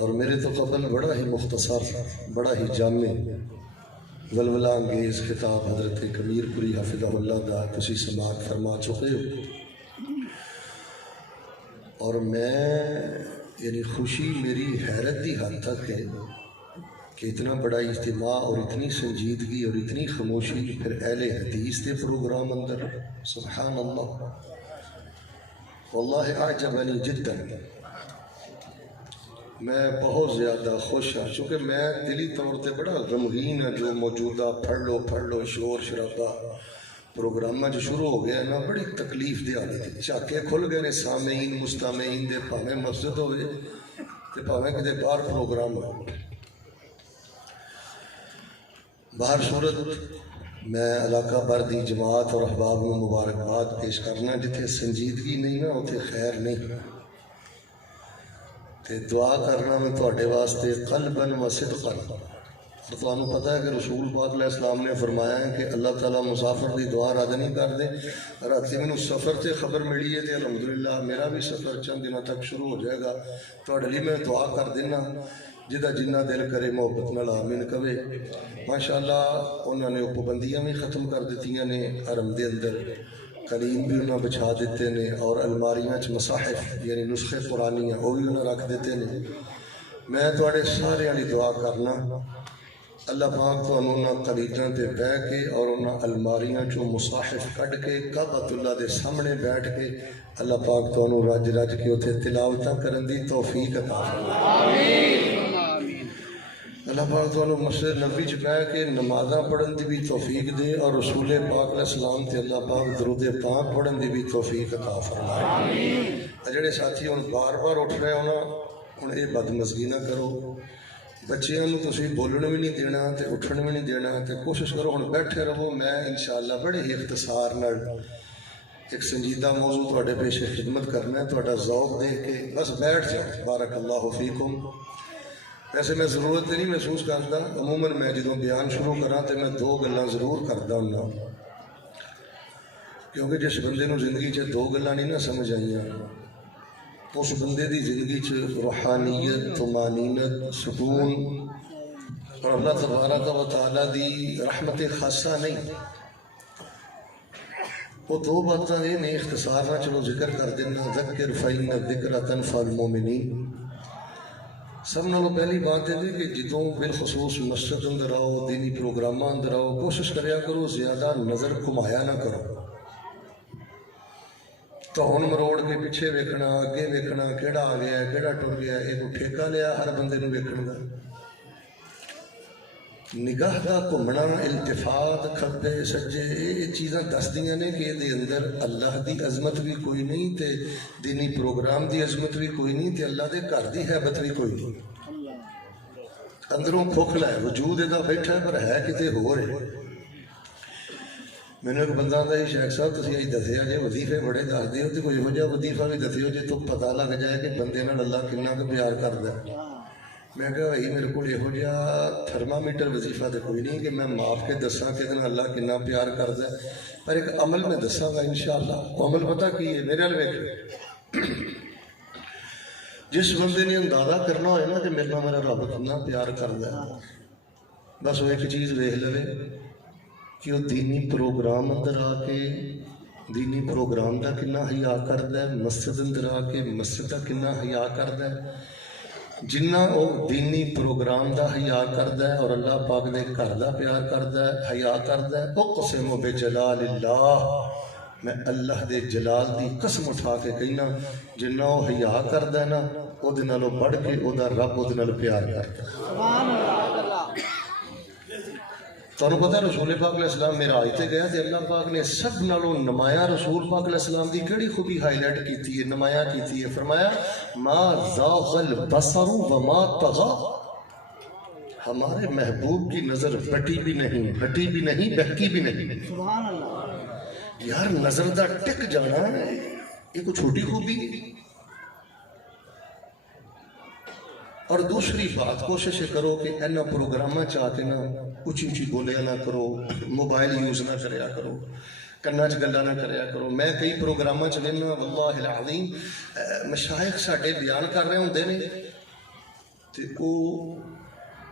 اور میرے تو قبل بڑا ہی مختصر بڑا ہی جامع ولولہ انگیز خطاب حضرت کبیر پوری حافظہ اللہ دا تسی سماعت فرما چکے ہو، اور میں یعنی خوشی میری حیرت دی حد تک ہے کہ اتنا بڑا اجتماع اور اتنی سنجیدگی اور اتنی خاموشی پھر اہل حدیث دے پروگرام اندر، سبحان اللہ واللہ اعجبنی جدا۔ میں بہت زیادہ خوش ہوں چونکہ میں دلی طور پہ بڑا غمگین ہوں، جو موجودہ پڑھ لو شور شرابہ پروگرامہ جو شروع ہو گیا نا بڑی تکلیف دے آنی تھی، چاکے کھل گئے نے سامعین مستمعین دے، پاویں مسجد ہوئے تے پاویں کدے باہر پروگرام ہو۔ باہر صورت میں علاقہ بھر دی جماعت اور احباب میں مبارکباد پیش کرنا، جتھے سنجیدگی نہیں نا اتھے خیر نہیں، تے دعا کرنا میں تواڈے واسطے قلباً و صدقاً۔ اور تمہیں پتہ ہے کہ رسول پاک علیہ السلام نے فرمایا ہے کہ اللہ تعالیٰ مسافر دی دعا رد نہیں کر دے۔ رات میں سفر سے خبر ملی ہے تے الحمدللہ میرا بھی سفر چند دنوں تک شروع ہو جائے گا، تواڈے لیے میں دعا کر دینا، جدا جنہ دل کرے محبت نال آمین کہے۔ ماشاءاللہ انہوں نے پابندیاں بھی ختم کر دیتیاں نے، حرم دے اندر قلیم بھی انہوں بچھا دیتے نے، اور الماریاں چ مصاحف یعنی نسخے قرآنیاں وہ بھی انہوں رکھ دیتے نے۔ میں تواڈے سارے والی دعا کرنا اللہ پاک تو انہوں قلیجاں تے بہ کے اور انہوں الماریاں چوں مصاحف کڈ کے کعبۃ اللہ دے سامنے بیٹھ کے اللہ پاک تو انہوں رج رج کے اتھے تلاوتاں کرن دی توفیق عطا فرمائے۔ اللہ پاک تو انہوں مسجد نبوی چ بیٹھ کے نمازاں پڑھن دی بھی توفیق دے، اور رسول پاک علیہ السلام تے اللہ پاک درود پاک پڑھن دی بھی توفیق عطا فرمائے۔ جڑے ساتھی ہن بار بار اٹھ رہے ہونا ہن یہ بدمزگی نہ کرو، بچیاں نو تسی بولن بھی نہیں دینا تے اٹھن بھی نہیں دینا، تے کوشش کرو ہن بیٹھے رہو۔ میں انشاءاللہ بڑے ہی اختصار نال ایک سنجیدہ موضوع تواڈے پیش خدمت کرنا ہے، تواڈا ذوق دیکھ کے بس بیٹھ جاؤ۔ بارک اللہ فیکم۔ ویسے میں ضرورت نہیں محسوس کرتا، عموماً میں جدوں بیان شروع کراں تے میں دو گلاں ضرور کردا ہوں، کیونکہ جس بندے نو زندگی چ دو گلاں نہیں نہ سمجھ آئیاں اس بندے دی زندگی چ روحانیت، طمانینت، سکون اور اللہ تبارک و تعالیٰ دی رحمت خاصہ نہیں۔ وہ دو باتاں یہ میں اختصار نہ چلو ذکر کر دینا، ذکر فإن الذکر تنفع المؤمنین۔ سب نالوں پہلی بات ہے کہ جدوں بالخصوص مسجد اندر آؤ، دینی پروگرامہ اندر آؤ، کوشش کریا کرو زیادہ نظر گھمایا نہ کرو۔ تو ہن مروڑ کے پیچھے ویکھنا، اگے ویکھنا، کیڑا آ گیا ہے کیڑا ٹر گیا ہے، ایک ٹھیکہ لیا ہر بندے نو ویکھن دا۔ نگاہ دا گھمنا، التفات، کھبے سجے، یہ چیزاں دس دیاں نے کہ دے اندر اللہ دی عظمت بھی کوئی نہیں تے دینی پروگرام دی عظمت بھی کوئی نہیں تے اللہ دے گھر دی حیبت بھی کوئی نہیں۔ اندروں کھوکھلا ہے، وجود دا بیٹھا ہے پر ہے کتے ہو رہے۔ میں نے ایک بندہ آتا ہے شیخ صاحب تسی آج دسیا جے وظیفے بڑے دس دیو تے کوئی ہو جا وظیفہ بھی دسیو جے تو پتہ لگ جائے کہ بندے نال اللہ کتنا کہ پیار کردا ہے۔ میں کہا بھائی میرے کو یہو جہا تھرمامیٹر وظیفہ تو کوئی نہیں کہ میں ماپ کے دساں کہ اللہ کتنا پیار کردا ہے، پر ایک عمل میں دساں گا انشاءاللہ۔ وہ عمل پتہ کی ہے میرے ویکھ، جس بندے نے اندازہ کرنا ہوئے نا کہ میرے میرا رب کتنا پیار کردا ہے، بس وہ ایک چیز ویکھ لے کہ وہ دینی پروگرام اندر آ کے دینی پروگرام دا کنا حیا کردا ہے، مسجد اندر آ کے مسجد دا کنا حیا کردا ہے۔ جنہ وہ دینی پروگرام دا حیا کردا ہے اور اللہ پاک دے گھر دا پیار کردا ہے، حیا کردا ہے، اقسم بجلال اللہ، میں اللہ دے جلال دی قسم اٹھا کے کہنا جنہ وہ حیا کردا ہے نا او دے نالوں بڑھ کے او دا رب او دے نال پیار کردا ہے۔ سبحان اللہ۔ تو پتہ رسول پاک علیہ السلام معراج تے گیا تے اللہ پاک نے سب نالوں نمایاں رسول پاک علیہ السلام دی کیڑی خوبی ہائی لائٹ کیتی ہے، نمایاں کیتی ہے۔ فرمایا ما زاغ البصر وما طغى، ہمارے محبوب کی نظر بٹی بھی نہیں، ہٹی بھی نہیں، بہکی بھی نہیں۔ سبحان اللہ۔ یار نظر دا ٹک جانا یہ کوئی چھوٹی خوبی نہیں۔ اور دوسری بات کوشش کرو کہ اینا پروگرامہ چاہتے نا اچھی اچھی بولیا نہ کرو، موبائل یوز نہ کریا کرو، کنا چ گلا نہ کریا کرو۔ میں کئی پروگرامہ چ لینا واللہ العظیم مشائخ ساڈے بیان کر رہے ہوندے نے تو وہ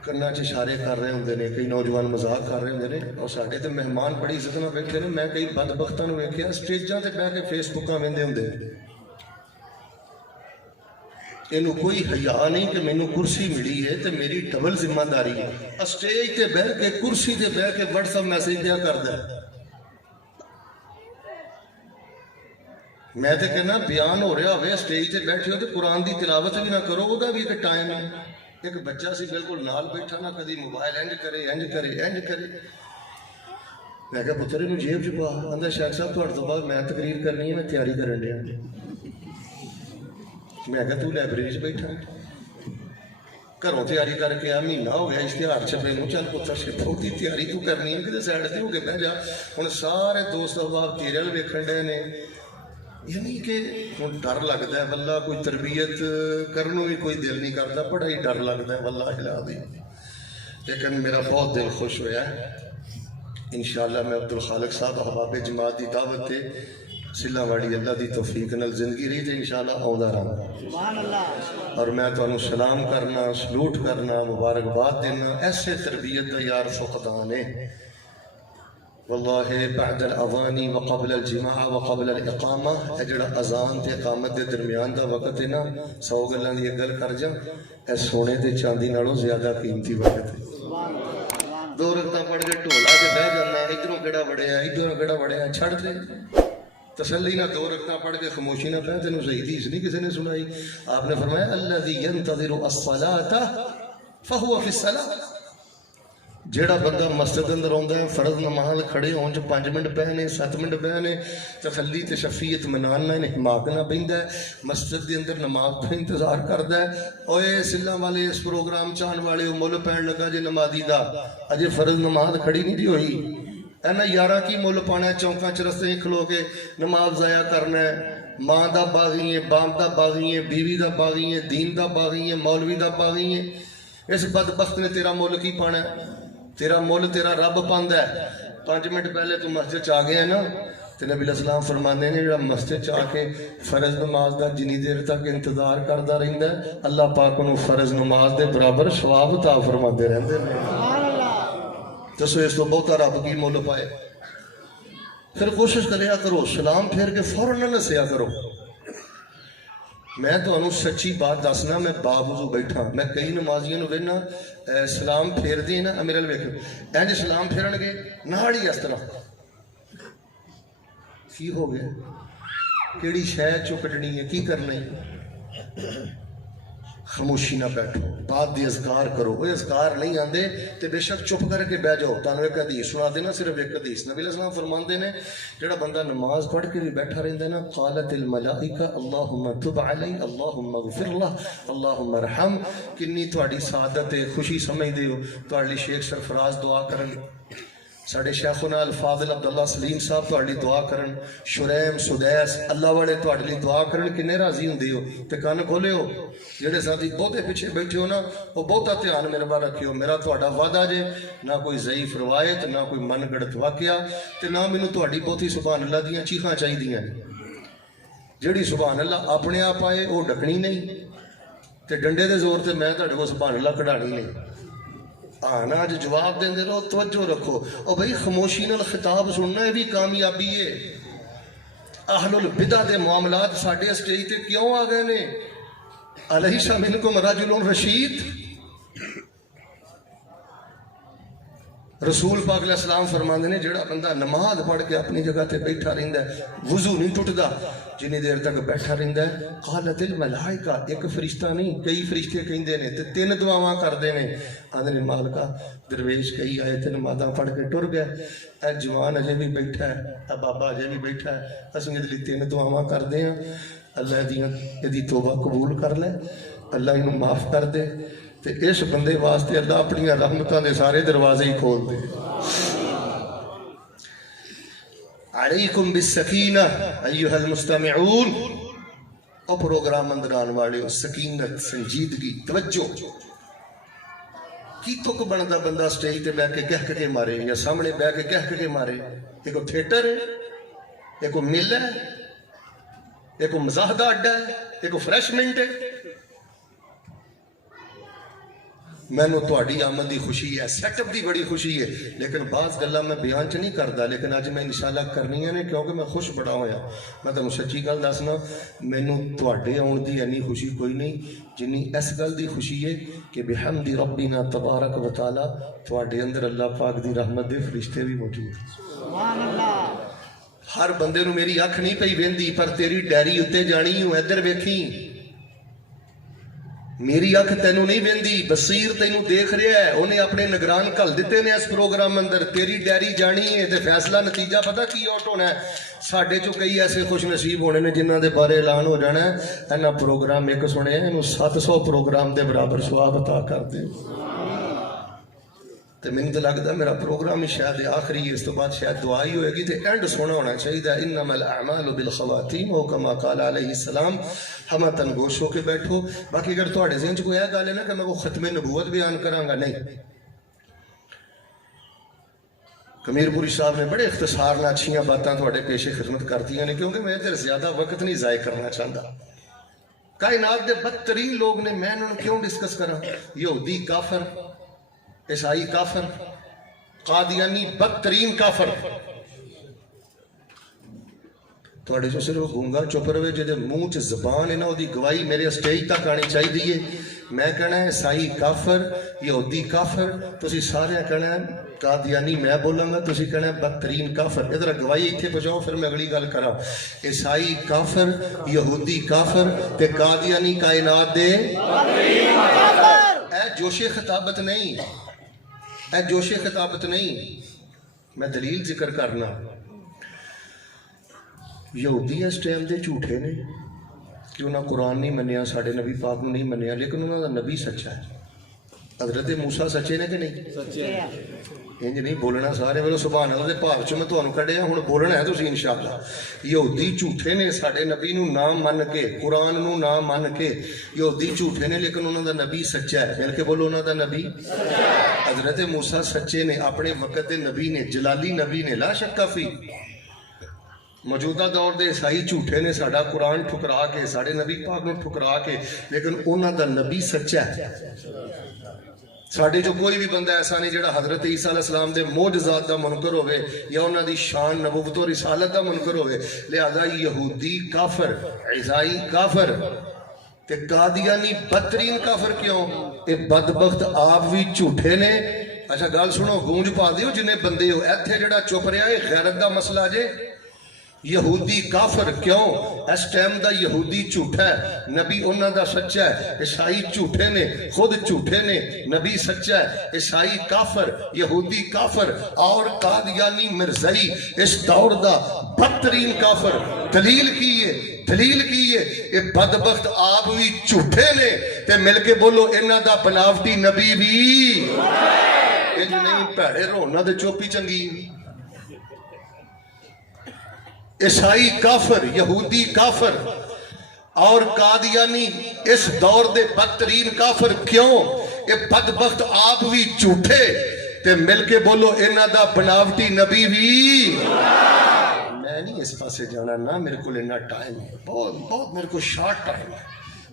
کناں 'ਚ ਇਸ਼ਾਰੇ ਕਰ ਰਹੇ ਹੁੰਦੇ ਨੇ, ਕਈ ਨੌਜਵਾਨ ਮਜ਼ਾਕ ਕਰ ਰਹੇ ਹੁੰਦੇ ਨੇ। ਔਰ ਸਾਡੇ ਤੇ ਮਹਿਮਾਨ ਬੜੀ ਇੱਜ਼ਤ ਨਾਲ ਬੈਠੇ ਨੇ। ਮੈਂ ਕਈ ਬਦਬਖਤਾਂ ਨੂੰ ਵੇਖਿਆ ਸਟੇਜਾਂ ਤੇ ਬਹਿ ਕੇ ਫੇਸਬੁੱਕਾਂ ਵੇਂਦੇ ਹੁੰਦੇ ਨੇ। ਇਹਨੂੰ ਕੋਈ ਹਯਾ ਨਹੀਂ ਕਿ ਮੈਨੂੰ ਕੁਰਸੀ ਮਿਲੀ ਹੈ ਤੇ ਮੇਰੀ ਡਬਲ ਜ਼ਿੰਮੇਦਾਰੀ ਹੈ। ਸਟੇਜ ਤੇ ਬਹਿ ਕੇ ਕੁਰਸੀ ਤੇ ਬਹਿ ਕੇ WhatsApp ਮੈਸੇਜ ਦਿਆ ਕਰਦਾ। ਮੈਂ ਤੇ ਕਹਿੰਦਾ ਬਿਆਨ ਹੋ ਰਿਹਾ ਹੋਵੇ, ਸਟੇਜ ਤੇ ਬੈਠੇ ਹੋ ਤੇ ਕੁਰਾਨ ਦੀ ਤਿਲਾਵਤ ਵੀ ਨਾ ਕਰੋ, ਉਹਦਾ ਵੀ ਇੱਕ ਟਾਈਮ ਹੈ। ਇੱਕ ਬੱਚਾ ਸੀ ਬਿਲਕੁਲ ਨਾਲ ਬੈਠਾ ਨਾ, ਕਦੀ ਮੋਬਾਈਲ ਇੰਝ ਕਰੇ ਇੰਝ ਕਰੇ ਇੰਝ ਕਰੇ। ਮੈਂ ਕਿਹਾ ਪੁੱਤਰ ਇਹਨੂੰ ਜੇਬ 'ਚ ਪਾ। ਕਹਿੰਦਾ ਸ਼ੇਖ ਸਾਹਿਬ ਤੁਹਾਡੇ ਤੋਂ ਬਾਅਦ ਮੈਂ ਤਕਰੀਰ ਕਰਨੀ ਹੈ, ਮੈਂ ਤਿਆਰੀ ਕਰਨ ਡਿਆ। ਮੈਂ ਕਿਹਾ ਤੂੰ ਲਾਇਬ੍ਰੇਰੀ 'ਚ ਬੈਠਾ, ਘਰੋਂ ਤਿਆਰੀ ਕਰਕੇ ਆ, ਮਹੀਨਾ ਹੋ ਗਿਆ ਇਸ਼ਤਿਹਾਰ ਛਪੇ ਨੂੰ। ਚੱਲ ਪੁੱਤਰ ਛਪੋ ਦੀ ਤਿਆਰੀ ਤੂੰ ਕਰਨੀ ਹੈ, ਕਿਤੇ ਸਾਈਡ ਤੇ ਹੋ ਕੇ ਬਹਿ ਜਾ। ਹੁਣ ਸਾਰੇ ਦੋਸਤ ਅਹਿਬਾਬ ਤੇਰੇ ਵੱਲ ਵੇਖਣ ਡਏ ਨੇ। ਯਾਨੀ ਕਿ ਹੁਣ ਡਰ ਲੱਗਦਾ ਵੱਲਾ, ਕੋਈ ਤਰਬੀਅਤ ਕਰਨ ਨੂੰ ਵੀ ਕੋਈ ਦਿਲ ਨਹੀਂ ਕਰਦਾ, ਬੜਾ ਹੀ ਡਰ ਲੱਗਦਾ ਵੱਲਾ ਹਿਲਾ ਦੀ। ਲੇਕਿਨ ਮੇਰਾ ਬਹੁਤ ਦਿਲ ਖੁਸ਼ ਹੋਇਆ। انشاءاللہ میں عبد الخالق صاحب احباب جماعت دی دعوت تے سلا واڑی اللہ دی توفیق نال زندگی رہی تے انشاءاللہ آؤندا رہاں۔ اور میں تانوں سلام کرنا، سلوٹ کرنا، مبارکباد دینا۔ ایسے تربیت دا یار فقدان ہے واللہ۔ بعد الاذان وقبل الجماع وقبل الاقامہ، اے جڑا اذان تے اقامت دے درمیان دا وقت ہے نا، 100 گلاں دی گل کر جا، اے سونے تے چاندی نالوں زیادہ قیمتی وقت ہے۔ 2 رکعتاں پڑھ کے ڈھولا تے بہ جانا، ادھروں کیڑا وڑیا ادھروں کیڑا وڑیا، چھڑ دے تسلی نہ۔ 2 رکعتاں پڑھ کے خاموشی نہ پہ، تینوں صحیح حدیث نہیں کسی نے سنائی۔ آپ نے فرمایا الذی ینتظر الصلاۃ فہو فی الصلاۃ۔ جیڑا بندہ مسجد اندر آندا ہے، فرض نماز کھڑے ہون چ 5 منٹ پہنے 7 منٹ پہنے، تسلی تے شفیع اطمینان نال حماقنا بیندا ہے، مسجد دے اندر نماز دا انتظار کردا ہے۔ اوئے سلا والے اس پروگرام چان والے مل پین لگا جے نمازی دا، اجے فرض نماز کھڑی نہیں دی ہوئی۔ اینا یارہ کی مل پانا ہے، چوکاں چ رستے کھلو کے نماز ضائع کرنا ہے۔ ماں دا باغی ہے، باپ دا باغی ہے، بیوی دا باغی ہے، دین دا باغی ہے، مولوی دا باغی ہے۔ اس بدبخت نے تیرا مول کی پانا ہے؟ تیرا مول تیرا رب پاندہ ہے۔ 5 منٹ پہلے تو مسجد چاہ گیا ہے نا، تو نبی علیہ السلام فرمانے نے جڑا مسجد چاہ کے فرض نماز دا جنی دیر تک انتظار کرتا رہندا ہے، اللہ پاک انہوں فرض نماز دے برابر ثواب عطا فرماندے رہندے نے۔ دسو اس تو بہتا رب کی مول پائے؟ پھر کوشش کریا کرو، سلام پھیر کے فوراً نہ نسیا کرو۔ میں تو انہوں سچی بات دسنا، میں باوضو بیٹھا، میں کئی نمازیوں وینا سلام پھیر دی نا، میرے لئے ویکھو اینج سلام پھیرن گے ناڑی اس طرح کی ہو گیا، کیڑی شے چکٹنی ہے، کی کرنا ہے؟ خاموشی نہ بیٹھو، بات دی اذکار کرو۔ وہ اذکار نہیں آندے تے بے شک چپ کر کے بہ جاؤ۔ تانوں ایک حدیث سنا دینا، صرف ایک حدیث نبی علیہ السلام فرماندے نے جڑا بندہ نماز پڑھ کے بھی بیٹھا رہندا ہے نا، قالت الملائکہ اللہم تب علی اللہم اغفر لہ اللہم ارحم۔ کنی تہاڈی سعادت خوشی سمجھ دیو تہاڈے شیخ سرفراز دعا کرن، ساڑھے شیخنا الفاضل عبداللہ سلیم صاحب تہاڈی دعا کرن، شریم سدیس اللہ والے تہاڈے لئی دعا کرن، کنے راضی ہوندے ہو؟ تے کان کھولے ہو۔ جڑے ساتھی بہتے پیچھے بیٹھے ہو نا، وہ بہتا دھیان میرے بارے رکھیو۔ میرا تہاڈا وعدہ جے نہ کوئی ضعیف روایت، نہ کوئی من گڑت واقعہ، تے نہ مینوں تہاڈی بہتی سبحان اللہ دیاں چیخاں چاہیدیاں۔ جڑی سبحان اللہ اپنے آپ آئے وہ ڈکنی نہیں، تے ڈنڈے دے زور تے میں تہاڈے کو سبحان اللہ کڈھانی نہیں۔ آنا آج جواب دیں دے رہو، توجہ رکھو۔ اور بھئی خاموشی نال خطاب سننا ہے بھی کامیابی ہے۔ اہل البدع دے معاملات ساڑھے اسٹیج تے کیوں آ گئے نے؟ علیہ منکم رجل رشید۔ رسول پاک علیہ السلام فرماندے نے جڑا بندہ نماز پڑھ کے اپنی جگہ تے بیٹھا رہندا ہے، وضو نہیں ٹوٹدا جنی دیر تک بیٹھا رہندا ہے، قالت الملائکہ، ایک فرشتہ نہیں کئی فرشتے کہندے نے تے 3 دعاواں کردے نے، آندے نے مالکا درویش کئی آئے تے نمازاں پڑھ کے ٹر گئے، اے جوان اجے بھی بیٹھا ہے، اے بابا اجے بھی بیٹھا ہے، اسیں دے لئی 3 دعاواں کردے ہیں، اللہ دی توبہ قبول کر لے، اللہ انہوں معاف کر دے، تے اس بندے واسطے اللہ اپنی رحمتاں دے سارے دروازے ہی کھول دے۔ علیکم بالسکینہ ایھا المستمعون، او پروگرام اندران والے سکینت، سنجیدگی، توجہ۔ کی تک بندا بندہ سٹیج تے بیٹھ کے کہہ کے مارے یا سامنے بیٹھ کے کہہ کے مارے؟ ایک تھیٹر ہے، ایک میلہ ہے، ایک مزاح دا اڈا ہے، ایک فریشمنٹ ہے۔ مینوں تہاڈی آمد دی خوشی ہے، سیٹ اپ دی بڑی خوشی ہے، لیکن بعض گلاں میں بیان چ نہیں کردا، لیکن اج میں انشاءاللہ کرنیاں نے کیونکہ میں خوش بڑا ہویا۔ میں تانوں سچی گل دسنا، مینوں تہاڈے آਉਣ دی اینی خوشی کوئی نہیں جنی اس گل دی خوشی ہے کہ بحمد ربنا تبارک و تعالی تہاڈے اندر اللہ پاک دی رحمت دے فرشتے بھی موجود ہیں۔ سبحان اللہ۔ ہر بندے نو میری اکھ نہیں پئی ویندی، پر تیری ڈائری اتنے جانی ہوں، ادھر ویکھی، میری اکھ تینوں نہیں ویندی، بصیر تینوں دیکھ رہا ہے، انہیں اپنے نگران کل دیتے نے اس پروگرام اندر، تیری ڈائری جانی ہے تے فیصلہ نتیجہ پتہ کی آؤٹ ہونا ہے۔ ساڈے چوں کئی ایسے خوش نصیب ہونے نے جنہاں دے بارے اعلان ہو جانا ہے اینا پروگرام ایک سنے ہیں، انہوں 700 پروگرام دے برابر ثواب عطا کر دے۔ تو میں تو لگتا میرا پروگرام ہی شاید آخری ہے، اس تو بعد شاید دعا ہی ہوئے گی، تو اینڈ سونا ہونا چاہیے۔ انما الاعمال بالخواتیم او کما قال علیہ السلام۔ ہم تنگوش ہو کے بیٹھو۔ باقی اگر تھوڑے ذہن چ کوئی ہے گل ہے نا کہ میں وہ ختم نبوت بیان کراں گا، نہیں۔ کمیر پوری صاحب نے بڑے اختصار نہ اچھیاں باتاں تھوڑے پیش خدمت کر دیا نے، کیونکہ میں ادھر زیادہ وقت نہیں ضائع کرنا چاہتا۔ کائنات دے بدترین لوگ نے، میں انہوں نے کیوں ڈسکس کراں؟ یہودی کافر، عیسائی کافر، قادیانی بدترین کافر۔ تھوڑے جو صرف گونگا چپ رہے جہاں منہ چ زبان ہے نا، وہ گواہی میرے سٹیج تک آنی چاہیے۔ میں کہنا ہے عیسائی کافر، یہودی کافر، تسی سارے کہنا ہے قادیانی، میں بولاں گا تسی کہنا ہے بدترین کافر۔ ادھر گواہی اتنے پہنچاؤ پھر میں اگلی گل کراں۔ عیسائی کافر، یہودی کافر تے قادیانی کائنات دے اے جوش خطابت نہیں، اے جوش خطابت نہیں، میں دلیل ذکر کرنا۔ یہودی اس ٹائم دے جھوٹے نے کہ انہاں قرآن نہیں منیا، ساڑھے نبی پاک نے نہیں منیا، لیکن انہاں دا نبی سچا ہے۔ حضرت موسیٰ سچے نے کہ نہیں؟ سچے ہیں۔ انج نہیں بولنا سارے ویلو سبحان اللہ دے بھاو چ میں تانوں کڈیا، ہن بولنا ہے تسی انشاءاللہ۔ یہودی جھوٹے نے، ساڈے نبی نو نہ من کے، قرآن نو نہ من کے، یہودی جھوٹے نے، لیکن انہاں دا نبی سچا ہے۔ مل کے بولو انہاں دا نبی سچا ہے۔ حضرت موسیٰ سچے نے، اپنے وقت دے نبی نے، جلالی نبی نے، لا شک فی۔ موجودہ دور دے عیسائی جھوٹے نے، ساڈا قرآن ٹھکرا کے، ساڈے نبی پاک نو ٹھکرا کے، لیکن انہاں دا نبی سچا ہے۔ ساڈے جو کوئی بھی بندہ ایسا نہیں جڑا حضرت عیسیٰ علیہ السلام دے معجزات دا منکر ہوئے یا انہاں دی شان نبوت و رسالت دا منکر ہوئے۔ لہذا یہودی کافر، عیسائی کافر تے قادیانی بدترین کافر کیوں؟ اے بدبخت آپ بھی جھوٹے نے۔ اچھا گل سنو، گونج پا دیو جنہیں بندے ہو، ایتھے جڑا چپ رہا ہے غیرت دا مسئلہ جے۔ یہودی کافر کیوں؟ اس ٹائم دا یہودی جھوٹا ہے، نبی انہاں دا سچا ہے۔ عیسائی جھوٹے نے، خود جھوٹے نے، نبی سچا ہے۔ عیسائی کافر، یہودی کافر اور قادیانی مرزائی اس دور دا بدترین کافر۔ دلیل کی ہے، دلیل کی ہے، یہ بدبخت آپ بھی جھوٹے نے تے مل کے بولو انہاں دا بناوٹی نبی بھی انج نہیں پیڑے رونا دے چوپی چنگی۔ عیسائی کافر، یہودی کافر اور قادیانی اس دور دے بدترین کافر کیوں؟ یہ بدبخت آپ بھی جھوٹے تے مل کے بولو انہاں دا بناوٹی نبی بھی۔ میں نہیں اس پاسے جانا، نہ میرے کو لینا ٹائم ہے، بہت میرے کو شارٹ ٹائم ہے،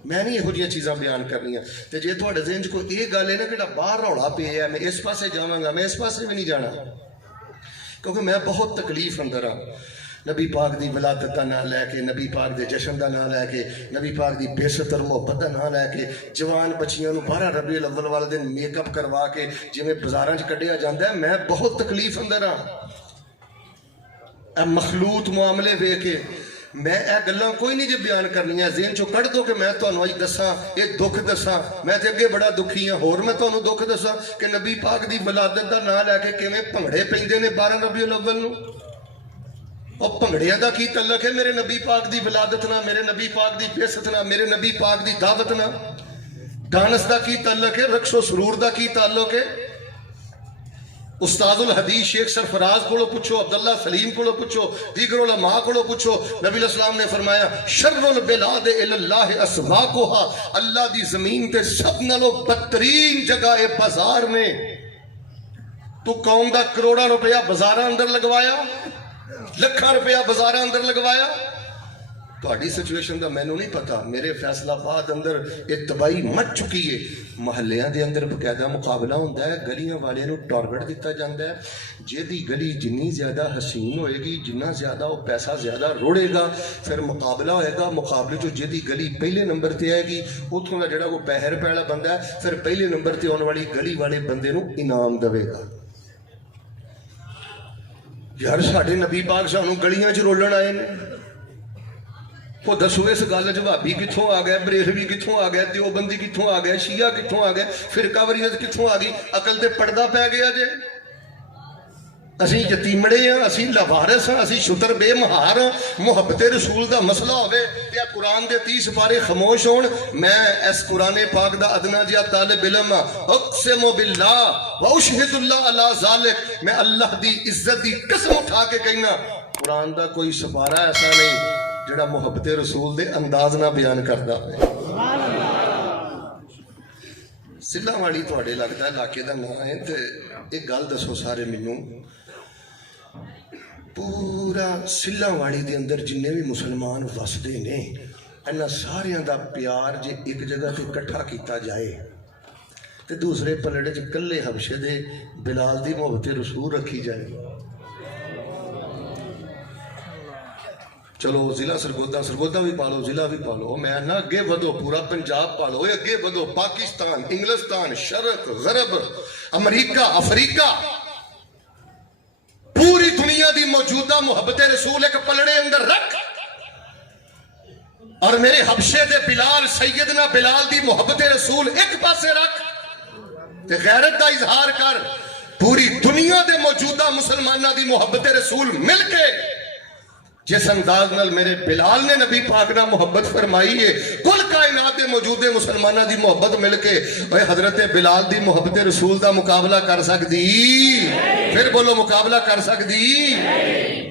میں نہیں یہو جہاں چیزاں بیان کرنی ہیں۔ تے جے تھوڑے ذہن چ کوئی یہ گل ہے نا کہ باہر رولا پیا ہے میں اس پاسے جاواں گا، میں اس پاسے بھی نہیں جانا، کیونکہ میں بہت تکلیف اندر ہاں۔ نبی پاک دی ولادت دا نام لے کے، نبی پاک دے جشن دا نام لے کے، نبی پاک دی بعثت اور محبت دا نام لے کے، جوان بچیاں نو 12 ربیع الاول والے دن میک اپ کروا کے جویں بازاراں چ کڈیا جاندا ہے، میں بہت تکلیف اندر ہاں۔ اے مخلوط معاملے ویکھ کے میں اے گلاں کوئی نہیں جے بیان کرنیاں، ذہن چوں کڈ دو کہ میں تانوں اج دساں، اے دکھ دساں۔ میں تے اگے بڑا دکھی ہاں، ہور میں تانوں دکھ دساں کہ نبی پاک دی ولادت دا نام لے کے کیویں بھنگڑے پیندے نے 12 ربیع الاول نو۔ اور بھنگڑیاں دا کی تعلق ہے میرے نبی پاک دی ولادت نہ، میرے نبی پاک دی بعثت نہ، میرے نبی پاک دی دعوت نہ؟ ڈانس دا کی تعلق ہے، رقص و سرور دا کی تعلق ہے؟ استاد الحدیث شیخ سرفراز کو پوچھو، عبداللہ سلیم کو پوچھو، دیگر علماء کو پوچھو، نبی علیہ السلام نے فرمایا شر البلاد الاللہ اسواقها، اللہ دی زمین تے سب نالوں بدترین جگہ بازار نے۔ تو قوم دا کروڑا روپیہ بازاراں اندر لگوایا، لکھاں روپیہ بازاراں اندر لگوایا۔ تہاڈی سچویشن دا مینوں نہیں پتا، میرے فیصلہ آباد اندر یہ تباہی مچ چکی ہے۔ محلیاں دے اندر باقاعدہ مقابلہ ہوتا ہے، گلیاں والے نو ٹارگٹ دیتا جاتا ہے، جہی گلی جنی زیادہ حسین ہوئے گی، جنہ زیادہ وہ پیسہ زیادہ روڑے گا، پھر مقابلہ ہوئے گا، مقابلے جو جہی گلی پہلے نمبر تے آئے گی اتوں کا جڑا وہ پہر پیڑا بندہ ہے پھر پہلے نمبر تے آنے والی گلی والے بندے نو انعام دے گا۔ یار ساڈے نبی پاک سانوں گلیاں چ رولن آئے نے، وہ دسو اس گل چ بھابی کتوں آ گیا، بریلوی کتوں آ گیا، دیوبندی کتوں آ گیا، شیعہ کتوں آ گیا، فرقہ واریت کتوں آ گئی، عقل تے پردہ پی گیا جے۔ اسی یتیمڑے ہیں، اسی لوارث ہیں، اسی شتر بے مہار ہیں۔ محبت رسول دا مسئلہ ہوئے تے قرآن دے 30 پارے خاموش ہون۔ میں اس قرآن پاک دا ادنا جیا طالب علم اقسم باللہ و اشہد اللہ علی ذالک، میں اللہ دی عزت دی قسم اٹھا کے کہنا قرآن دا کوئی سپارہ ایسا نہیں جڑا محبت رسول دے انداز نہ بیان کردا ہے۔ سلہ والی تھوڑے لگتا ہے علاقے دا نام ہے، تے ایک گل دسو سارے مینوں، پورا سلہ واڑی دے اندر جننے بھی مسلمان وسدے نے انہاں ساریاں دا پیار جے ایک جگہ تے اکٹھا کیتا جائے تے دوسرے پلڑے چ کلے حبشے دے بلال دی محبت رسول رکھی جائے۔ چلو ضلع سرگودا بھی پالو، ضلع بھی پالو، میں نہ اگے ودو پورا پنجاب پالو، اگے ودو پاکستان، انگلستان، شرق، غرب، امریکہ، افریقہ، پوری دنیا دی موجودہ محبت رسول ایک پلڑے اندر رکھ، اور میرے حبشے دے بلال سیدنا بلال دی محبت رسول ایک پاسے رکھ تے غیرت دا اظہار کر۔ پوری دنیا دے موجودہ مسلمانہ دی محبت رسول مل کے جس انداز نال میرے بلال نے نبی پاک نہ محبت فرمائی ہے، کل کائنات دے موجود مسلمانہ دی محبت مل کے اے حضرت بلال دی محبت رسول دا مقابلہ کر سکتی؟ پھر بولو مقابلہ کر سکتی؟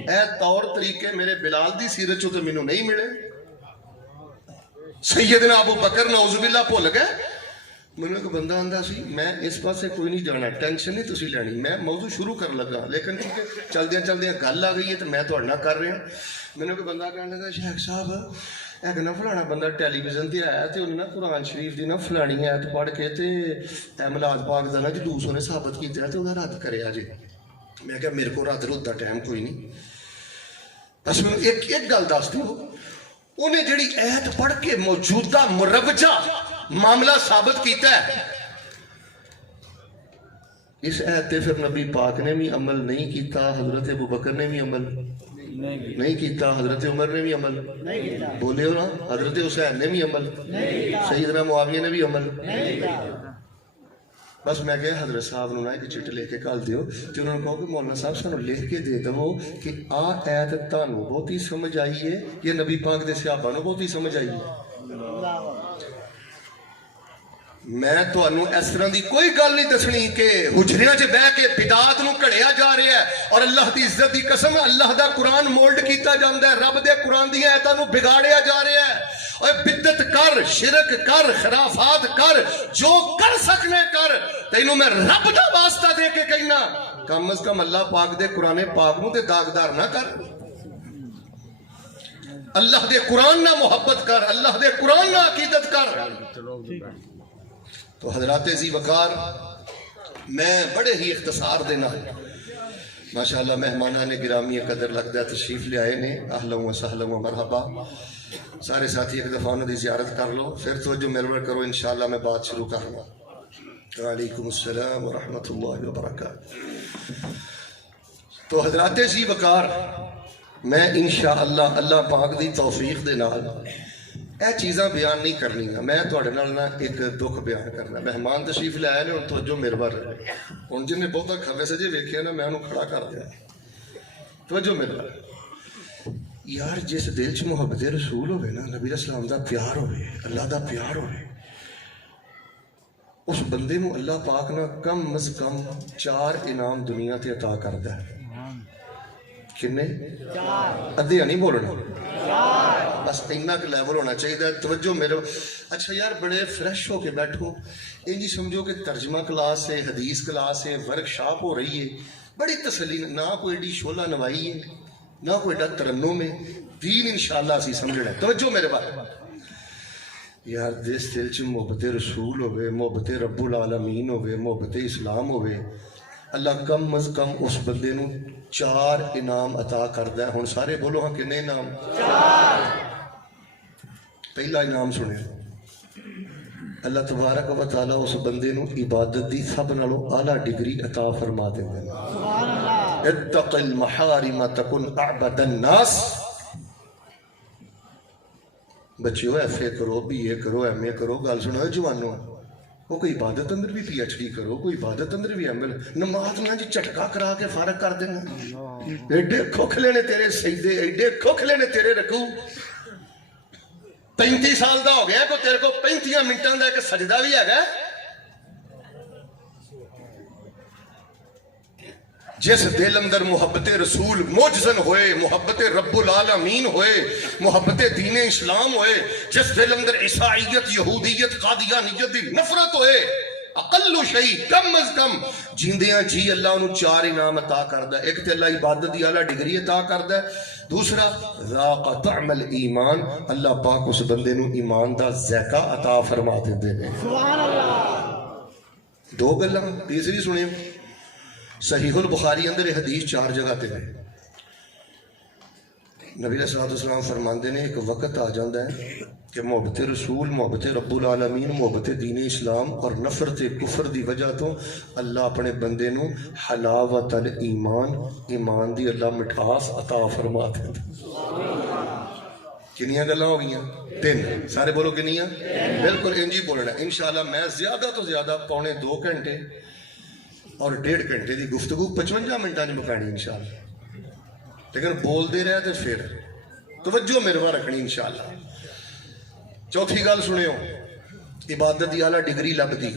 اے طور طریقے میرے بلال دی سیرت چو تو مینوں نہیں ملے۔ سیدنا ابو بکر نعوذ باللہ بھول گئے۔ میں ایک بندہ آندا سی میں اس پاسے کوئی نہیں جانا، ٹینشن نہیں تسی لینی، میں موضوع شروع کر لگا، لیکن کیونکہ چلدیاں چلدیاں گل آ گئی ہے تو میں تہاڈے نال کر رہا۔ میں نے کوئی بندہ کہنے لگا شیخ صاحب ایک نہ فلانا بندہ ٹیلی ویژن تے آیا تے انہیں نا قرآن شریف دی نا فلانی آیت پڑھ کے تے میلاد پاک دا نا جلوس انہیں ثابت کیتا تے انہیں رد کریا جی۔ میں کہا میرے کو رد رد دا ٹائم کوئی نہیں، بس میں ایک گل دس دیو، انہیں جڑی آیت پڑھ کے موجودہ مروجہ معاملہ ثابت کیتا ہے، اس آیت تے پھر نبی پاک نے بھی عمل نہیں کیتا، حضرت ابو بکر نے بھی عمل نہیں کیتا، حضرت عمر نے بھی عمل بولے ہو نا، حضرت حسین نے بھی عمل، سیدنا معاویہ نے بھی عمل۔ بس میں کہا حضرت صاحب نے ایک چٹ لے کے کال دیو تو انہوں نے کہا کہ مولانا صاحب سانو لکھ کے دے دو کہ آ ایت تانوں بہت ہی سمجھ آئی ہے یا نبی پاک دے صحابہ نوں بہت ہی سمجھ آئی ہے۔ میں تو انہوں اس طرح دی کوئی گل نہیں دسنی کہ حجریاں چ بہ کے بدعات نو کڑیا جا رہا ہے اور اللہ دی عزت دی قسم اللہ دا قرآن مولڈ کیتا جاندا ہے، رب دے قرآن دی آیتاں نو بگاڑیا جا رہا ہے۔ اوے بدعت کر، شرک کر، خرافات کر، جو کر سکنے کر، تینوں میں رب دا واسطہ دے کے کہنا کم از کم اللہ پاک دے قرآن پاک نو تے داغدار نہ کر، اللہ دے قرآن نہ محبت کر، اللہ دے قرآن نہ عقیدت کر۔ تو حضرات ذی وقار میں بڑے ہی اختصار دینا ماشاءاللہ مہمانان گرامی قدر لگتا ہے تشریف لے آئے نے، اہلا و سہلا و مرحبا۔ سارے ساتھی ایک دفعہ انہوں دی زیارت کر لو، پھر توجہ ملور کرو، انشاءاللہ میں بات شروع کروں گا۔ وعلیکم السلام ورحمۃ اللہ وبرکاتہ۔ تو حضرات ذی وقار میں انشاءاللہ اللہ پاک دی توفیق دے نال اے چیزاں بیان نہیں کرنی گا، میں تواڈے نال نا ایک دکھ بیان کرنا۔ مہمان تشریف لے آئے نے، ہن توجہ میرے ور ہن جن نے بہتا کھوے سجے ویکھیا نا میں انہوں کھڑا کر دیا، توجہ میرے ور۔ یار جس دل چ محبت رسول ہوئے نا، نبی اسلام دا پیار ہوئے، اللہ دا پیار ہوئے، اس بندے نو اللہ پاک نہ کم از کم 4 انعام دنیا تے عطا کردا ہے۔ کنے؟ ادھیا نہیں بولنا، بس اتنا کہ لیول ہونا چاہیے۔ توجہ میرے، اچھا یار بڑے فریش ہو کے بیٹھو، انجی سمجھو کہ ترجمہ کلاس ہے، حدیث کلاس ہے، ورک شاپ ہو رہی ہے، بڑی تسلی، نہ کوئی ایڈی شولہ نوائی ہے، نہ کوئی ایڈا ترنم ہے، دین انشاءاللہ اسی سمجھنا ہے۔ توجہ میرے بات، یار جس دل چ محبت رسول ہوئے، محبت رب العالمین ہوئے، محبت اسلام ہوئے، اللہ کم از کم اس بندے نو 4 انعام عطا کردا ہے۔ ہن سارے بولو ہاں کنے انعام؟ 4۔ پہلا انعام سنیں، اللہ تبارک و تعالیٰ اس بندے نو عبادت دی سب نالوں اعلیٰ ڈگری عطا فرما دیندے ہیں۔ سبحان اللہ۔ اتق المحارم تکن اعبد الناس۔ بچیو ایف اے کرو، بی اے کرو، ایم اے کرو، گل سنو جوانو، وہ کوئی عبادت اندر بھی پی ایچ ڈی کرو، کوئی عبادت اندر بھی ایم اے، نماز میں جی چٹکا کرا کے فارغ کر دینا۔ ایڈے کھوکھلے نے تیرے سجدے، ایڈے کھوکھلے نے تیرے رکوع۔ 35 سال دا ہو گیا کو تیرے کو 35 منٹاں دا ایک سجدہ بھی ہے گا۔ جس دل اندر محبت رسول موجزن ہوئے، محبت رب العالمین ہوئے، محبت دین اسلام ہوئے، جس دل اندر عیسائیت، یہودیت، قادیانیت دی نفرت ہوئے، اقل شیء کم از کم جیندیاں جی اللہ انہوں 4 انعام عطا کردا ہے۔ ایک تے اللہ عبادت دی اعلیٰ ڈگری عطا کردا ہے، دوسرا ذاق طعم الایمان، اللہ پاک اس بندے نو ایمان دا ذائقہ عطا فرما دیندے نے۔ سبحان اللہ۔ 2 گلاں، تیسری سنیں، صحیح البخاری اندر حدیث 4 جگہ تے ہے۔ نبی علیہ السلام فرماندے نے ایک وقت آ جاندہ ہے کہ محبت رسول، محبت رب العالمین، محبت دین اسلام اور نفرت کفر دی وجہ تو اللہ اپنے بندے نو حلاوت الایمان، ایمان دی اللہ مٹھاس عطا فرما دے۔ کنیاں گلاں ہو گئیاں؟ 3۔ سارے بولو کنیاں؟ بالکل انجی بولنا۔ انشاءاللہ میں زیادہ تو زیادہ پونے 2 گھنٹے اور 1.5 گھنٹے دی گفتگو 55 منٹاں نہیں مکانی انشاءاللہ، لیکن بول دے رہے تھے پھر توجہ میرے وہاں رکھنی انشاءاللہ۔ چوتھی گل سنیو، عبادت دی اعلیٰ ڈگری لبدی،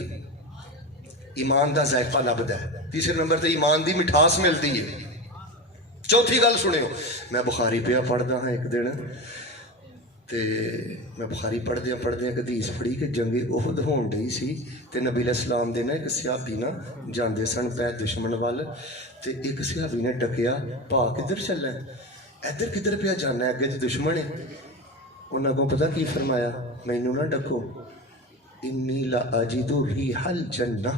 ایمان دا ذائقہ لبدا ہے۔ تیسرے نمبر تے ایمان دی مٹھاس ملتی ہے۔ چوتھی گل سنیو، میں بخاری پہ پڑھدا ہاں ایک دن، تے میں بخاری پڑھدیاں ایک حدیث پڑھی کہ جنگ احد ہون ڈئی سی، تے نبی علیہ السلام دے نا ایک صحابی نا جاندے سن پہ دشمن وال، تے ایک صحابی نے ڈکیا، پا کدھر چلنا ہے؟ ادھر کدھر پہ جانا ہے؟ اگے دشمن ہے۔ انہوں کو پتہ کی فرمایا، مینوں نہ ڈکو، انی لا اجد ریح الجنہ،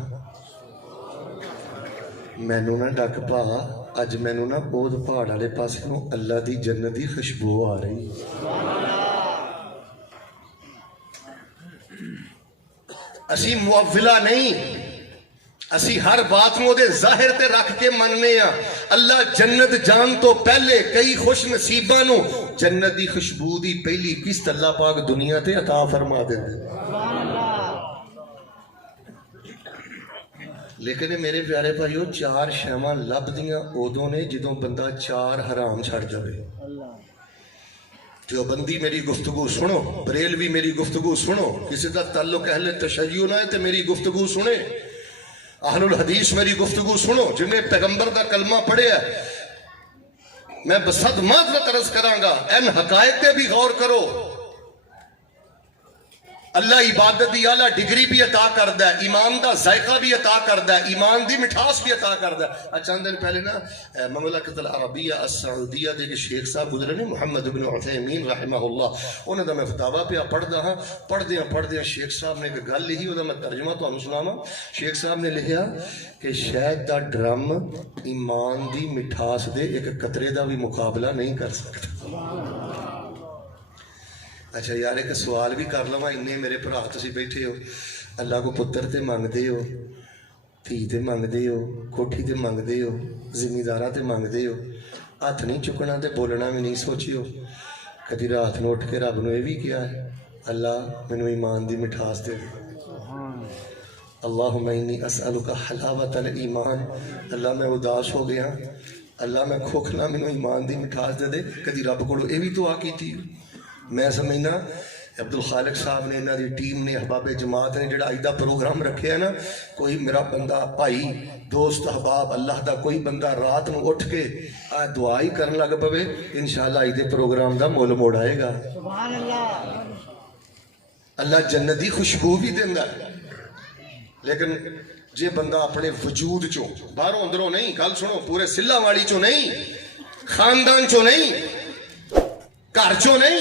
مینوں نہ ڈک پا، اج مینوں نہ بود پہاڑ والے پاسے نوں اللہ دی جنت دی خوشبو آ رہی۔ اسی معوّلہ نہیں، اسی ہر بات نو دے ظاہر تے رکھ کے مننے ہاں۔ اللہ جنت جان تو پہلے کئی خوش نصیباں نو جنت دی خوشبو دی پہلی قسط اللہ پاک دنیا تے عطا فرما دیندے۔ لیکن میرے پیارے بھائیو 4 شیواں لبدیاں ادوں نے جدوں بندہ 4 حرام چھڑ جاوے۔ دیوبندی میری گفتگو سنو، بریلوی میری گفتگو سنو، کسی دا تعلق اہل تشیع نہ ہے تے میری گفتگو سنے، اہل الحدیث میری گفتگو سنو، جن نے پیغمبر دا کلمہ پڑھے ہے۔ میں بصد معذرت عرض کراں گا، ان حقائق تے بھی غور کرو۔ اللہ عبادت دی اعلیٰ ڈگری بھی عطا کردا ہے، ایمان دا ذائقہ بھی عطا کردا ہے، ایمان دی مٹھاس بھی عطا کردا ہے۔ چند دن پہلے نا مملکت العربیہ السعودیہ دے شیخ صاحب گزرے نے، محمد بن عثیمین رحمہ اللہ، انہوں دا میں فتاوہ پہ پڑھدا ہاں، پڑھدیاں شیخ صاحب نے ایک گل لکھی، وہ میں ترجمہ تو سناواں۔ شیخ صاحب نے لکھیا کہ شاید دا ڈرم ایمان دی مٹھاس دے ایک قطرے دا بھی مقابلہ نہیں کر سکتا۔ اچھا یار ایک سوال بھی کر لواں، انہیں میرے بھرا تسی بیٹھے ہو، اللہ کو پتر تے مانگ دے ہو، تھی تے مانگ دے ہو، کوٹھی تے مانگ دے ہو، زمینداراں تے مانگ دے ہو، ہاتھ نہیں چکنا تے بولنا بھی نہیں سوچی ہو، کدی رات نو اٹھ کے رب نو یہ بھی کیا ہے، اللہ مینوں ایمان دی مٹھاس دے دے۔ اللہم انی اسألک حلاوت الایمان، اللہ میں اداس ہو گیا، اللہ میں کھوکھلا، مینوں ایمان دی مٹھاس دے دے۔ کدی رب کو یہ بھی دعا کی تھی؟ میں سمجھنا عبدالخالق صاحب نے، انہاں دی ٹیم نے، احباب جماعت نے جڑا اج دا پروگرام رکھے ہے نا، کوئی میرا بندہ بھائی دوست احباب اللہ دا کوئی بندہ رات نو اٹھ کے دعا ہی کرن لگ پوے، انشاءاللہ اج دے پروگرام دا مول موڑ آئے گا۔ سبحان اللہ۔ اللہ جنت دی خوشبو بھی دیندا ہے، لیکن جے بندہ اپنے وجود چوں، باہروں اندروں نہیں، گل سنو، پورے سلہ واڑی چوں نہیں، خاندان چوں نہیں، گھر چوں نہیں،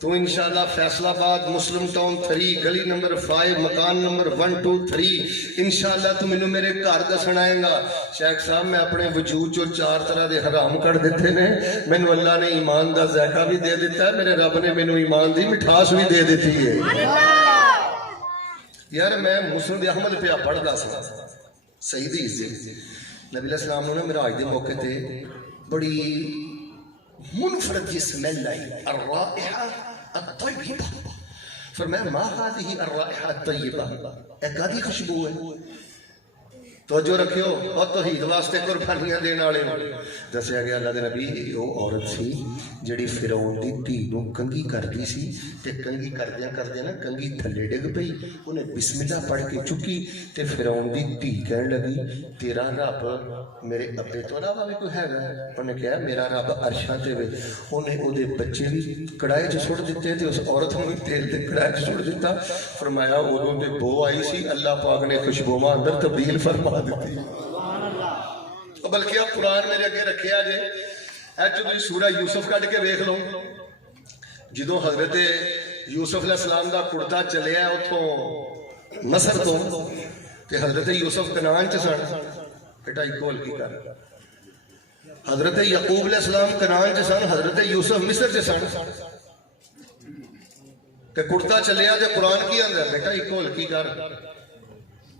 تو انشاءاللہ فیصل آباد مسلم ٹاؤن 3 گلی نمبر 5 مکان نمبر 1 2 3 انشاءاللہ تو مینوں میرے گھر دسن آئے گا شیخ صاحب میں اپنے وجود چو 4 طرح دے حرام کر دیتے نے مینوں اللہ نے ایمان دا ذائقہ بھی دے دیتا ہے میرے رب نے مینوں ایمان دی مٹھاس بھی دے دیتی ہے یار میں مسند احمد پہ پڑھدا سا صحیح دی نبی علیہ السلام نے معراج دے موقع تے بڑی منفرد یہ سمیل آئی الرائحہ الطیبہ فرمایا ما هذه الرائحہ الطیبہ ایک آدھی خوشبو ہے توجہ رکھیو اور توحید واسطے قربانیاں دینے والے دسیا گیا اللہ دے نبی وہ عورت سی جڑی فرعون دی دھی نو کنگھی کردی سی تے کنگھی کردیاں نا کنگھی تھلے ڈگ پئی انہیں بسم اللہ پڑھ کے چکی تے فرعون دی دھی کہن لگی تیرا رب میرے ابے تو علاوہ بھی کوئی ہے گا انہیں کہا میرا رب عرشاں تے وے انہیں او دے بچے بھی کڑائے چ سٹ دتے تے اس عورت نوں بھی تیل تے کڑائے چ سٹ دتا فرمایا اودوں تے بو آئی سی اللہ پاک نے خوشبواں اندر تبدیل فرما دیتی بلکہ آپ قرآن میرے اگے رکھے آجے ایچو تھی سورہ یوسف کٹ کے ویکھ لو جدوں حضرت یوسف علیہ السلام دا کرتا چلے ہے اتھوں مصر تو کہ حضرت یوسف کنعان چ سن بیٹا اکول کی کر حضرت یعقوب علیہ السلام کنعان چ سن حضرت یوسف مصر چ سن کہ کرتا چلے آجے قرآن کی اندر بیٹا اکول کی کر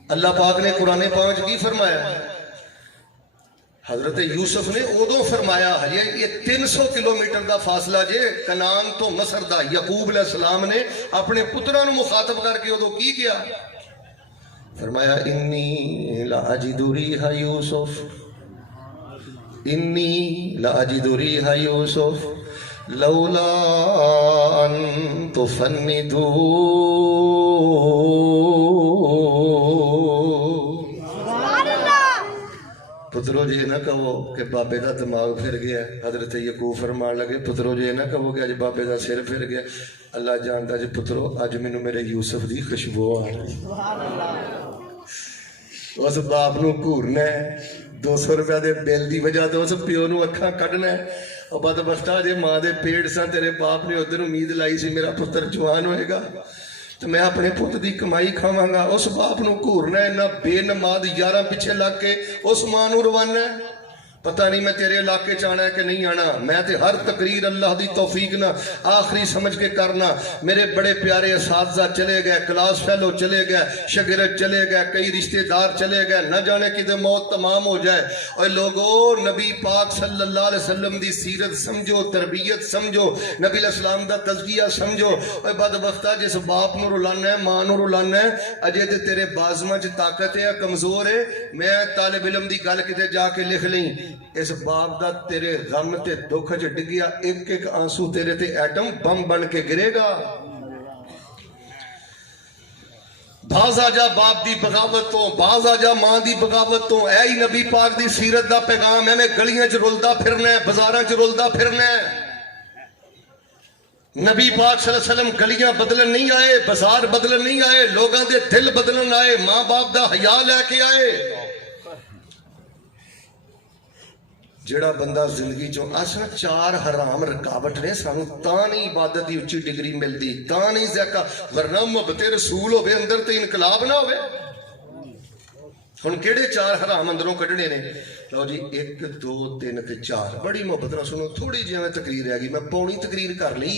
اللہ پاک نے قرآن پاک کی فرمایا حضرت یوسف نے ادو فرمایا یہ 300 کلومیٹر دا فاصلہ جے کنعان تو مصر دا یعقوب علیہ السلام نے اپنے پتروں نو مخاطب کر کے ادو کی کیا فرمایا انی لاجد ریح یوسف انی لاجد ریح یوسف لولا ان تفندون پترو جی نہ کہو کہ بابے دا دماغ پھر گیا حضرت یعقوب فرمان لگے پترو جی نہ کہو کہ اج بابے دا سر پھر گیا اللہ جانتا جی پترو اج مینوں میرے یوسف دی خوشبو آ رہی اس باپ نو گھورنا ہے 200 روپیہ دے بل دی وجہ تو اس پیو نو اکھاں کڈنا ہے اور بدبختہ جے ماں دے پیٹ سا تیرے باپ نے ادھر امید لائی سی میرا پتر جوان ہوئے گا تو میں اپنے پت دی کمائی کھاواں گا اس باپ نو گھورنا ہے نہ بے نماد یاراں پیچھے لگ کے اس ماں نو روانا ہے پتہ نہیں میں تیرے علاقے چانا ہے کہ نہیں آنا میں تے ہر تقریر اللہ دی توفیق نہ آخری سمجھ کے کرنا میرے بڑے پیارے اساتذہ چلے گئے کلاس فیلو چلے گئے شاگرد چلے گئے کئی رشتہ دار چلے گئے نہ جانے کی دے موت تمام ہو جائے اور لوگو نبی پاک صلی اللہ علیہ وسلم دی سیرت سمجھو تربیت سمجھو نبی علیہ السلام دا تزکیہ سمجھو اور بدبختہ جس باپ نو رلانا ہے ماں نو رلانا ہے اجے تے تیرے بازمہ چ طاقت ہے کمزور ہے میں طالب علم دی گل کتے جا کے لکھ لیں اس باپ دا تیرے غم تے دکھ چ ڈگیا ایک ایک آنسو تیرے تے ایٹم بم بن کے گرے گا باز آجا باپ دی بغاوت تو باز آجا ماں دی بغاوت تو اے ہی نبی پاک دی سیرت دا پیغام ہے میں گلیاں چ رلدا پھرنا ہے بازاراں چ رلدا پھرنا ہے نبی پاک صلی اللہ علیہ وسلم گلیاں بدلن نہیں آئے بازار بدلن نہیں آئے لوگاں دے دل بدلن آئے ماں باپ دا حیا لے کے آئے جڑا بندہ زندگی چوں اصل 4 حرام رکاوٹ نے سانو تاں نہیں عبادت دی اچھی ڈگری ملدی تاں نہیں زکا ورنہ محبت رسول ہوے اندر تے انقلاب نہ ہوے ہن کیڑے 4 حرام اندروں کڈنے نے لو جی 1 2 3 تے 4 بڑی محبت نال سنو تھوڑی جی میں تقریر رہ گئی میں پوری تقریر کر لی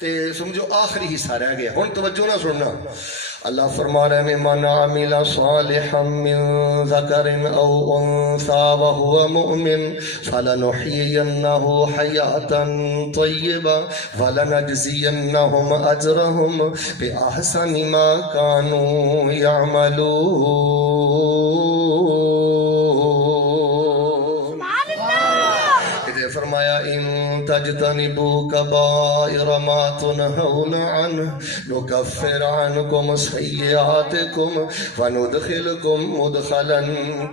تے سمجھو آخری حصہ رہ گیا ہن توجہ نہ سننا اللہ فرما رہے ہیں من عمل صالحا من ذکر او انثى وهو مؤمن فلنحيينه حياة طيبة ولنجزينهم اجرهم باحسن ما كانوا يعملون فرمایا ان تجتنبوا کبائر ما تنہون عنہ نکفر عنکم سیئاتکم وندخلکم مدخلا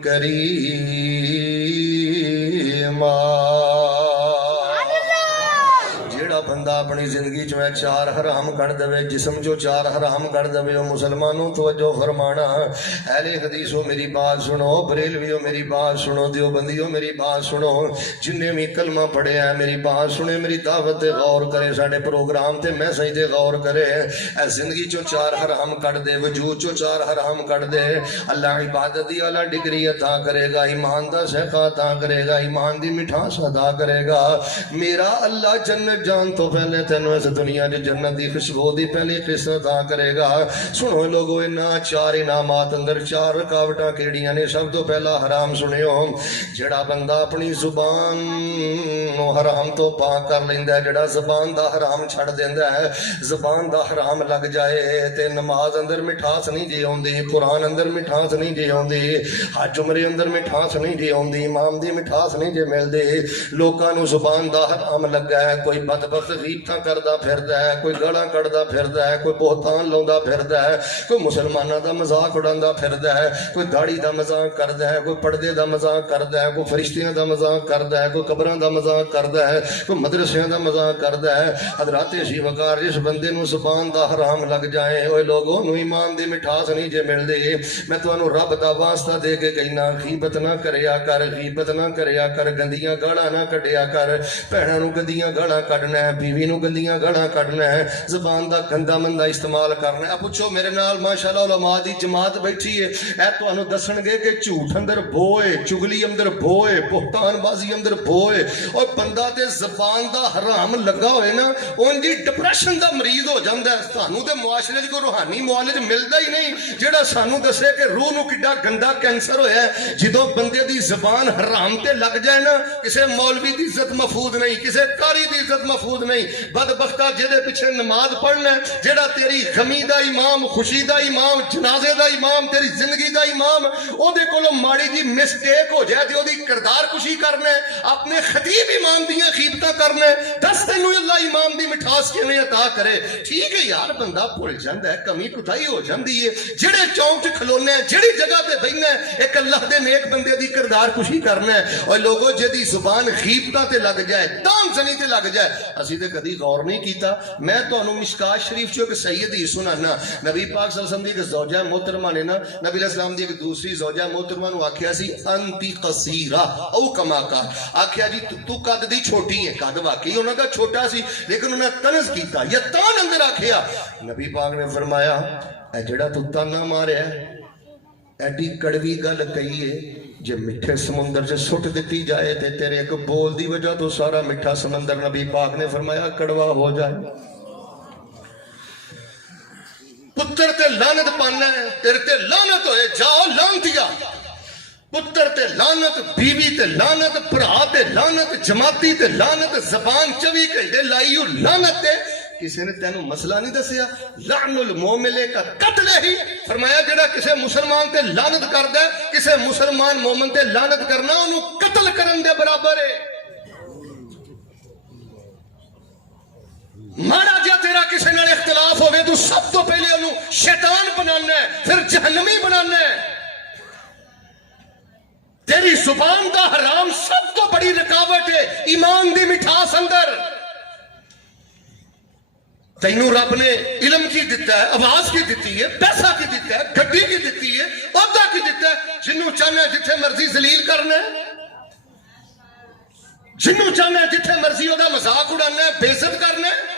کریما جیڑا بندہ اپنی زندگی چ چار حرام کر دے جسم جو چار حرام کر دے وہ مسلمانوں توجہ فرمانا اہل حدیثو میری بات سنو بریلویو میری بات سنو دیوبندیو میری بات سنو جنہیں بھی کلمہ پڑھے ہیں میری بات سنے میری دعوت تے غور کرے ساڑھے پروگرام تے میسج تے غور کرے اے زندگی چو چار حرام کر دے وجود چو چار حرام کر دے اللہ عبادت دی اللہ ڈگری عطا کرے گا ایمان دا سیکھا عطا کرے گا ایمان دی مٹھاس عطا کرے گا میرا اللہ جنت جان تو پہلے تینوں اس دنیا دی جنت دی خوشبو دی پہلی قسط عطا کرے گا سنو لوگو انہاں چار انعامات اندر چار رکاوٹاں کیڑیاں نے سب تو پہلا حرام سنیو جڑا بندہ اپنی زبان حرام تو پاک کر لیندا ہے جڑا زبان دا حرام چھڑ دیندا ہے زبان دا حرام لگ جائے تے نماز اندر مٹھاس نہیں جی ہوندی قرآن اندر مٹھاس نہیں جی ہوندی حج عمرے اندر مٹھاس نہیں جی ہوندی امام دی مٹھاس نہیں جی ملدی لوکاں نو زبان دا حرام لگا ہے کوئی بدبخت غیبتاں کردا پھردا ہے کوئی گالاں کڈدا پھردا ہے کوئی بہتان لاوندا پھردا ہے کوئی مسلماناں دا مذاق اڑاندا پھردا ہے کوئی داڑھی دا مذاق کردا ہے کوئی پردے دا مذاق کردا ہے کوئی فرشتیاں دا مذاق کردا ہے کوئی قبراں دا مذاق کردا ہے کوئی مدرسیاں دا مذاق کردا ہے حضرات شی وقار جس بندے نو زبان دا حرام لگ جائے اوے لوگوں نو ایمان دی مٹھاس نہیں جے ملدی میں تانوں رب دا واسطہ دے کے کہنا غیبت نہ کریا کر غیبت نہ کریا کر گندیاں گالاں نہ کڈیا کر بہناں نو گندیاں گالاں کڈنا ہے بیوی نو گندیاں گالاں کڈنا ہے زبان دا گندا مندا استعمال کرنا ہے پوچھو میرے نال ماشاءاللہ علماء دی جماعت بیٹھی ہے اے تانوں دسن گے کہ جھوٹ اندر بوئے چگلی اندر بوئے بہتان بازی اندر بوئے اور بندہ تے زبان دا حرام لگا ہوئے نا ان دی ڈپریشن دا مریض ہو جاندا ہے سانو تے معاشرے کو روحانی معالج ملدا ہی نہیں جیڑا سانو دسے کہ روح نو کڈا گندا کینسر ہویا ہے جدوں بندے دی زبان حرام تے لگ جائے نا کسے مولوی دی عزت محفوظ نہیں کسے قاری دی عزت محفوظ نہیں بدبختہ جدے پیچھے نماز پڑھنا ہے جیڑا تیری غمی دا امام خوشی دا امام جنازے دا امام تیری زندگی دا امام او دے کولوں ماڑی جی مسٹیک ہو جائے تے او دی کردار کشی کرنا ہے اپنے خطیب امام دیاں خیبتاں کرنا ہے دس تینوں اللہ امام دی مٹھاس کیویں عطا کرے ٹھیک ہے یار بندہ بھول جاندا ہے کمی کوتاہی ہو جاندی ہے جڑے چوک چ کھلونے ہیں جڑی جگہ تے بیٹھنا ہے ایک اللہ دے نیک بندے دی کردار کشی کرنا ہے اور لوگوں جدی زبان غیبتاں تے لگ جائے تان زنی تے لگ جائے اسی تے کدی غور نہیں کیتا میں تانوں مشکات شریف چوں کہ سیدی سنانا نبی پاک صلی اللہ علیہ وسلم دی ایک زوجہ محترمہ نے نا نبی علیہ السلام دی ایک دوسری زوجہ محترمہ نو آکھیا سی انتی قصیرہ او کما کا آکھیا جی تو قد دی چھوٹی ہے قد واقعی انہاں دا چھوٹا سی لیکن انہاں طنز کیتا یا تان اندر آکھیا نبی پاک نے فرمایا اے جڑا تو تانا ماریا ایڈی کڑوی گل کہی ہے جب مٹھے سمندر سے سٹ دیتی جائے تے تیرے ایک بول دی وجہ تو سارا مٹھا سمندر نبی پاک نے فرمایا کڑوا ہو جائے پتر تے لعنت پانا ہے تیرے تے لعنت ہوئے جاؤ لعنتیا پتر تے لعنت بیوی تے لعنت بھرا تے لعنت جماعتی تے لعنت زبان 24 گھنٹے لائی ہو لعنت تے کسی نے تینوں مسئلہ نہیں دسیا لعن الموملے کا قتل ہی فرمایا جڑا کسے مسلمان تے لعنت کر دے کسے مسلمان مومن تے لعنت کرنا انہوں قتل کرن دے برابر ہے مارا جا تیرا کسے نال اختلاف ہوئے تو سب تو پہلے انہوں شیطان بنانا ہے پھر جہنمی بنانا ہے تیری زبان دا حرام سب تو بڑی رکاوٹ ہے ایمان دی مٹھاس اندر تینوں رب نے علم کی دیتا ہے آواز کی دیتی ہے پیسہ کی دیتا ہے گھڑی کی دیتی ہے عہدہ کی دیتا ہے جنوں چاہنا ہے جتھے مرضی ذلیل کرنا ہے جنوں چاہنا ہے جتھے مرضی دا مذاق اڑانا ہے بے عزت کرنا ہے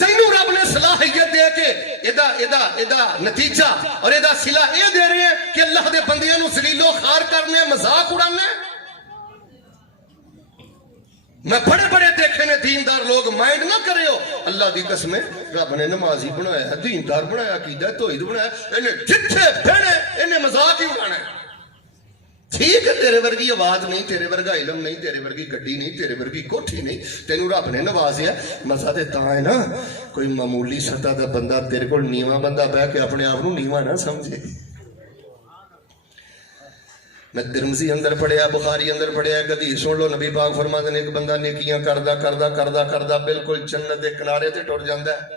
تینوں رب نے صلاحیت دے کے ادا نتیجہ اور ادا صلاح یہ دے رہے ہیں کہ اللہ دے بندیاں نو ذلیل و خوار کرنا ہے مذاق اڑانا ہے میں بڑے بڑے دیکھے نے دیندار لوگ مائنڈ نہ کرے ہو اللہ دی قسمیں رب نے نمازی بنایا دیندار بنایا عقیدہ توحید بنایا انہیں جتھے بہنے انہیں مذاق ہی اڑانا ہے ٹھیک ہے تیرے ورگی آواز نہیں تیرے ورگا علم نہیں تیرے ورگی گڈی نہیں تیرے ورگی کوٹھی نہیں تینوں رب نے نوازیا مزہ تے تاں ہے نا کوئی معمولی سطح دا بندہ تیرے کو نیواں بندہ بہ کے اپنے آپ نو نیواں نہ سمجھے میں ترمذی اندر پڑھیا بخاری اندر پڑھیا کدی سن لو نبی پاک فرماتے ہیں ایک بندہ نیکیاں کردا بالکل جنت دے کنارے تے ٹر جاندا ہے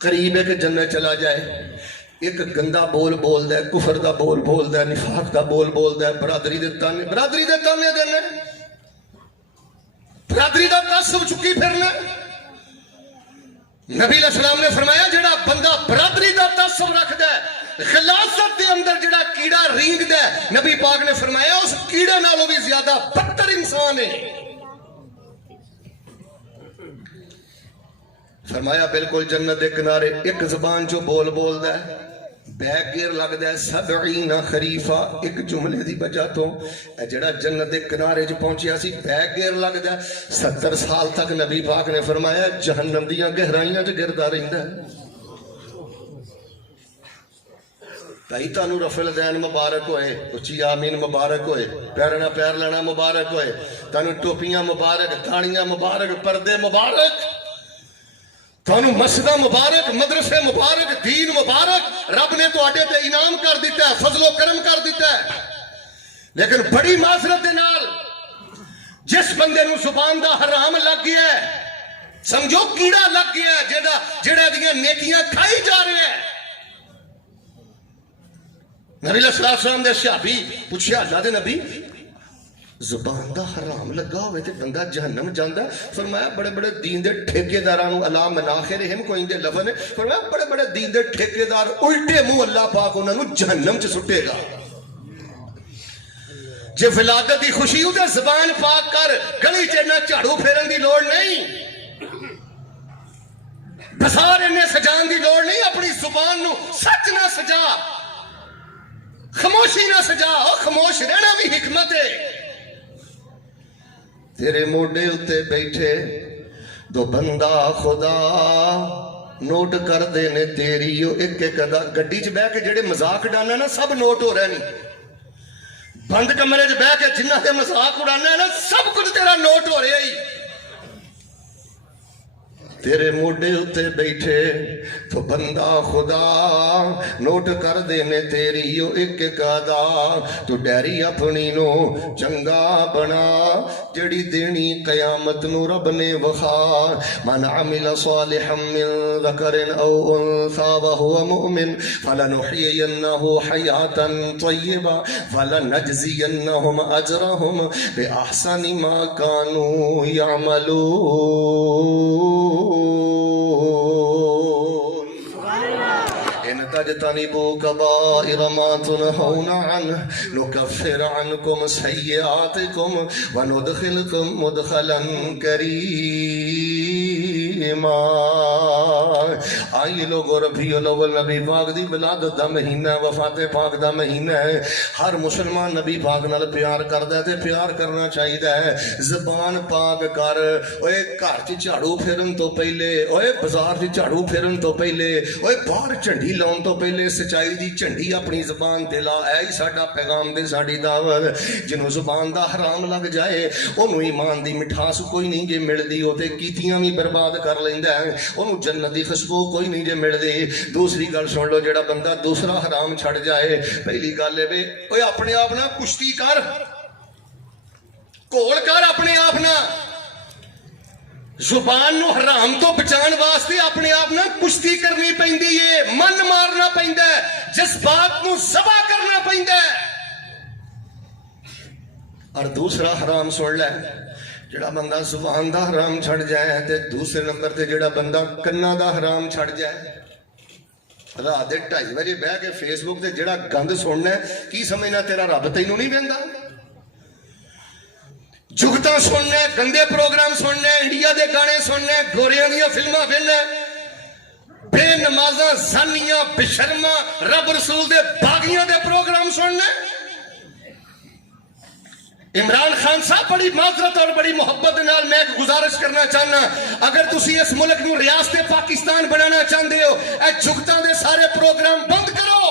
قریب ہے کہ جنت چلا جائے ایک گندا بول بولدا ہے کفر دا بول بولدا ہے نفاق دا بول بولدا ہے برادری دے تانے دینے برادری کا تعصب چکی پھرنا. نبی علیہ السلام نے فرمایا جڑا بندہ برادری کا تعصب رکھدا ہے خلاصت دے اندر جڑا کیڑا رینگدا ہے نبی پاک نے فرمایا اس کیڑے نالوں بھی زیادہ بدتر انسان ہے. فرمایا بالکل جنت دے کنارے ایک زبان جو بولدا ہے بیگ گیر لگدا ہے 70 خریفہ ایک جملے دی وجہ تو جڑا جنت دے کنارے جو پہنچیا سی بیگ گیر لگدا ہے 70 سال تک نبی پاک نے فرمایا جہنم دیاں گہرائیاں چ گردا رہندا ہے. تائی تانوں رفع دین مبارک ہوئے اچھی آمین مبارک ہوئے پیرنا پیر لینا مبارک ہوئے تانوں ٹوپیاں مبارک دھاڑیاں مبارک پردے مبارک تانوں مسجداں مبارک مدرسے مبارک دین مبارک رب نے تواڈے تے انعام کر دیتا ہے فضل و کرم کر دیتا ہے. لیکن بڑی معذرت دے نال جس بندے نوں زبان دا حرام لگ گیا ہے سمجھو کیڑا لگ گیا ہے جڑا دیاں نیکیاں کھائی جا رہے ہیں. نبی علیہ السلام دے صحابی پوچھیا اللہ دے نبی زبان دا حرام لگا ہوئے تے بندہ جہنم جاندا ہے. فرمایا بڑے بڑے دین دے ٹھیکیداراں نوں الا مناخرہم کوئی دے لفظ نے فرمایا بڑے بڑے دین دے ٹھیکیدار الٹے منہ اللہ پاک انہاں نوں جہنم چ سٹے گا. جے ولادت دی خوشی ہو تے زبان پاک کر گلی چ نہ جھاڑو پھیرن دی لوڑ نہیں بسار انہیں سجان دی لوڑ نہیں. اپنی زبان نو سچ نہ سجا خاموشی نہ سجا خاموش رہنا بھی حکمت ہے. تیرے موڈے اتے بیٹھے دو بندہ خدا نوٹ کر دینے تیری ایک ایک ادا گڈی چ بہ کے جڑے مذاق ڈانا نا سب نوٹ ہو رہے نہیں بند کمرے چ بہ کے جنہ کے مذاق اڑانا ہے نا سب کچھ تیرا نوٹ ہو رہا ہی. تیرے موڈے اتے بیٹھے تو بندہ خدا نوٹ کر دینے تیری ایک ایک ادا تو ڈیری اپنی نو چنگا بنا جڑی دینی قیامت نو رب نے وخا. من عمل صالحا من ذکر او انثى وهو مؤمن فلنحيينه حیاتا طیبا فلنجزینهم اجرهم باحسن ما كانوا يعملون. تجتنبوا كبائر ما تنهون عنه نكفر عنكم سيئاتكم وندخلكم مدخلا كريما. آئی لوگوں ربیع الاول نبی پاک دی ولادت دا مہینہ وفات پاک دا مہینہ ہے. ہر مسلمان نبی پاک نال پیار کردا ہے تے پیار کرنا چاہیدا ہے. زبان پاک کر اوے گھر چ جھاڑو پھیرن تو پہلے اوے بازار چ جھاڑو پھیرن تو پہلے اوے باہر جھنڈی لاؤن تو پہلے سچائی دی جھنڈی اپنی زبان تے لا. اے ساڈا پیغام تے ساڈی دعوت. جنوں زبان دا حرام لگ جائے اونوں ایمان دی مٹھاس کوئی نہیں جے ملدی او تے کیتیاں وی برباد کر لیندا ہے. اونوں جنت دی خوشبو کوئی نہیں جے ملدی. دوسری گل سن لو جڑا بندہ دوسرا حرام چھڑ جائے پہلی گل اے اوے اپنے آپ نال کشتی کر گھول کر اپنے آپ نال زبان نو حرام تو بچان واسطے اپنے آپ نہ کشتی کرنی پیندی ہے من مارنا پیندا ہے جذبات نو ذبح کرنا پیندا ہے. اور دوسرا حرام سن لے جڑا بندہ زبان دا حرام چھڑ جائے تے دوسرے نمبر تے جڑا بندہ کناں دا حرام چھڑ جائے. رات دے 2:30 بجے بہ کے فیس بک تے جڑا گند سننا ہے کی سمجھنا تیرا رب تینوں نہیں ویندا. جگتاں سننا ہے گندے پروگرام سننا ہے انڈیا دے گانے سننا ہے گوریاں دیاں فلماں ویکھنا ہے بے نمازاں زانیاں بشرماں رب رسول دے باغیاں دے پروگرام سننا ہے. عمران خان صاحب بڑی معذرت اور بڑی محبت نال میں ایک گزارش کرنا چاہنا اگر تسی اس ملک نو ریاست پاکستان بنانا چاہندے ہو اے جھکتاں دے سارے پروگرام بند کرو.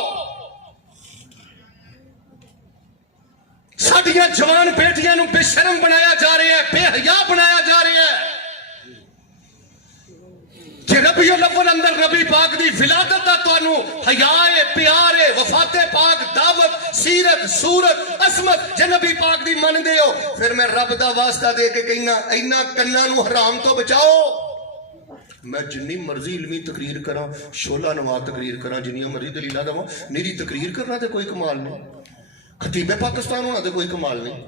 ساڈیاں جوان بیٹیاں نو بے شرم بنایا جا رہا ہے بے حیا بنایا جا رہا ہے. کہ ربیع الاول اندر نبی پاک دی ولادت دا تانوں حیا ہے پیار ہے وفات پاک دعوت سیرت صورت عظمت جے نبی پاک دی من دے ہو پھر میں رب دا واسطہ دے کے کہنا اینا کناں نو حرام تو بچاؤ. میں جنی مرضی علمی تقریر کراں شعلہ نما تقریر کراں جنیاں مرضی دلیلاں دواں میری تقریر کرنا تے کوئی کمال نہیں. خطیب پاکستان ہونا تے کوئی کمال نہیں.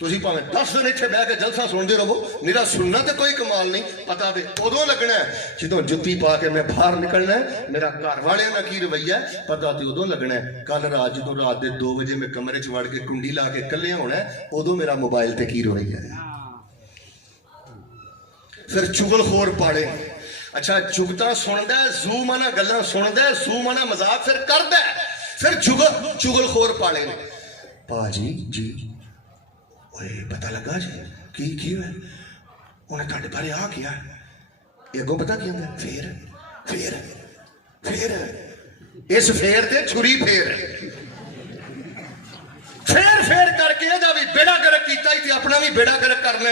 ਤੁਸੀਂ ਭਾਵੇਂ 10 ਦਿਨ ਇੱਥੇ ਬਹਿ ਕੇ ਜਲਸਾ ਸੁਣਦੇ ਰਹੋ, ਮੇਰਾ ਸੁਣਨਾ ਤੇ ਕੋਈ ਕਮਾਲ ਨਹੀਂ, ਪਤਾ ਤੇ ਉਦੋਂ ਲੱਗਣਾ ਜਦੋਂ ਜੁੱਤੀ ਪਾ ਕੇ ਮੈਂ ਬਾਹਰ ਨਿਕਲਣਾ, ਮੇਰਾ ਘਰ ਵਾਲਿਆਂ ਦਾ ਕੀ ਰਵੱਈਆ ਪਤਾ ਤੇ ਉਦੋਂ ਲੱਗਣਾ। ਕੱਲ ਰਾਤ ਜਦੋਂ ਰਾਤ ਦੇ 2 ਵਜੇ ਮੈਂ ਕਮਰੇ 'ਚ ਵੜ ਕੇ ਕੁੰਡੀ ਲਾ ਕੇ ਇਕੱਲੇ ਹੋਣਾ, ਉਦੋਂ ਮੇਰਾ ਮੋਬਾਈਲ ਤੇ ਕੀ ਰਵੱਈਆ ਹੈ। ਫਿਰ ਚੁਗਲਖੋਰ ਪਾੜੇ, ਅੱਛਾ ਜੁਗਤਾਂ ਸੁਣਦਾ, ਜ਼ੂ ਮਾਨਾ ਗੱਲਾਂ ਸੁਣਦਾ, ਜ਼ੂ ਮਾਨਾ ਮਜ਼ਾਕ ਫਿਰ ਕਰਦਾ, ਫਿਰ ਚੁਗਲਖੋਰ ਪਾੜੇ ਨੇ। ਭਾਜੀ ਜੀ ਓਏ ਪਤਾ ਲੱਗਾ ਜੀ ਕੀ ਹੋਇਆ, ਉਹਨੇ ਤੁਹਾਡੇ ਬਾਰੇ ਆ ਕਿਹਾ, ਇਹ ਅੱਗੋਂ ਪਤਾ ਕੀ ਹੁੰਦਾ, ਫੇਰ ਇਸ ਫੇਰ ਤੇ ਛੁਰੀ ਫੇਰ ਕਰਕੇ ਇਹਦਾ ਵੀ ਬੇੜਾ ਗਰਕ ਕੀਤਾ ਹੀ ਤੇ ਆਪਣਾ ਵੀ ਬੇੜਾ ਗਰਕ ਕਰਨਾ।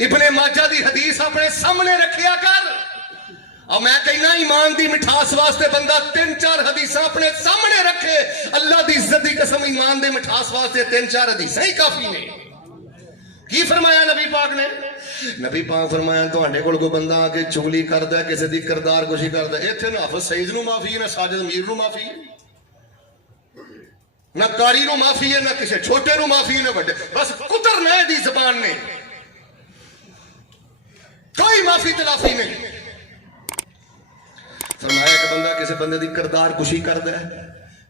ਇਬਨੇ ਮਾਜਾ ਦੀ ਹਦੀਸ ਆਪਣੇ ਸਾਹਮਣੇ ਰੱਖਿਆ ਕਰ। اور میں کہنا ایمان دی مٹھاس واسطے بندہ 3-4 حدیثاں اپنے سامنے رکھے، اللہ دی عزت دی قسم ایمان دے مٹھاس واسطے 3-4 حدیثاں ہی کافی نے۔ کی فرمایا نبی پاک نے؟ نبی پاک فرمایا تواڈے کول کوئی بندہ آ کے چغلی کردا ہے، کسی دی کردار کشی کردا ہے، ایتھے نہ حافظ سعید نو معافی ہے، نہ ساجد امیر نو معافی ہے، نہ قاری نو معافی ہے، نہ کسی چھوٹے نو معافی ہے، نہ بڑے، بس کتر نہ دی زبان نے، کوئی معافی تلافی نہیں۔ فرمایا کہ بندہ کسی بندے دی کردار کشی کردا ہے،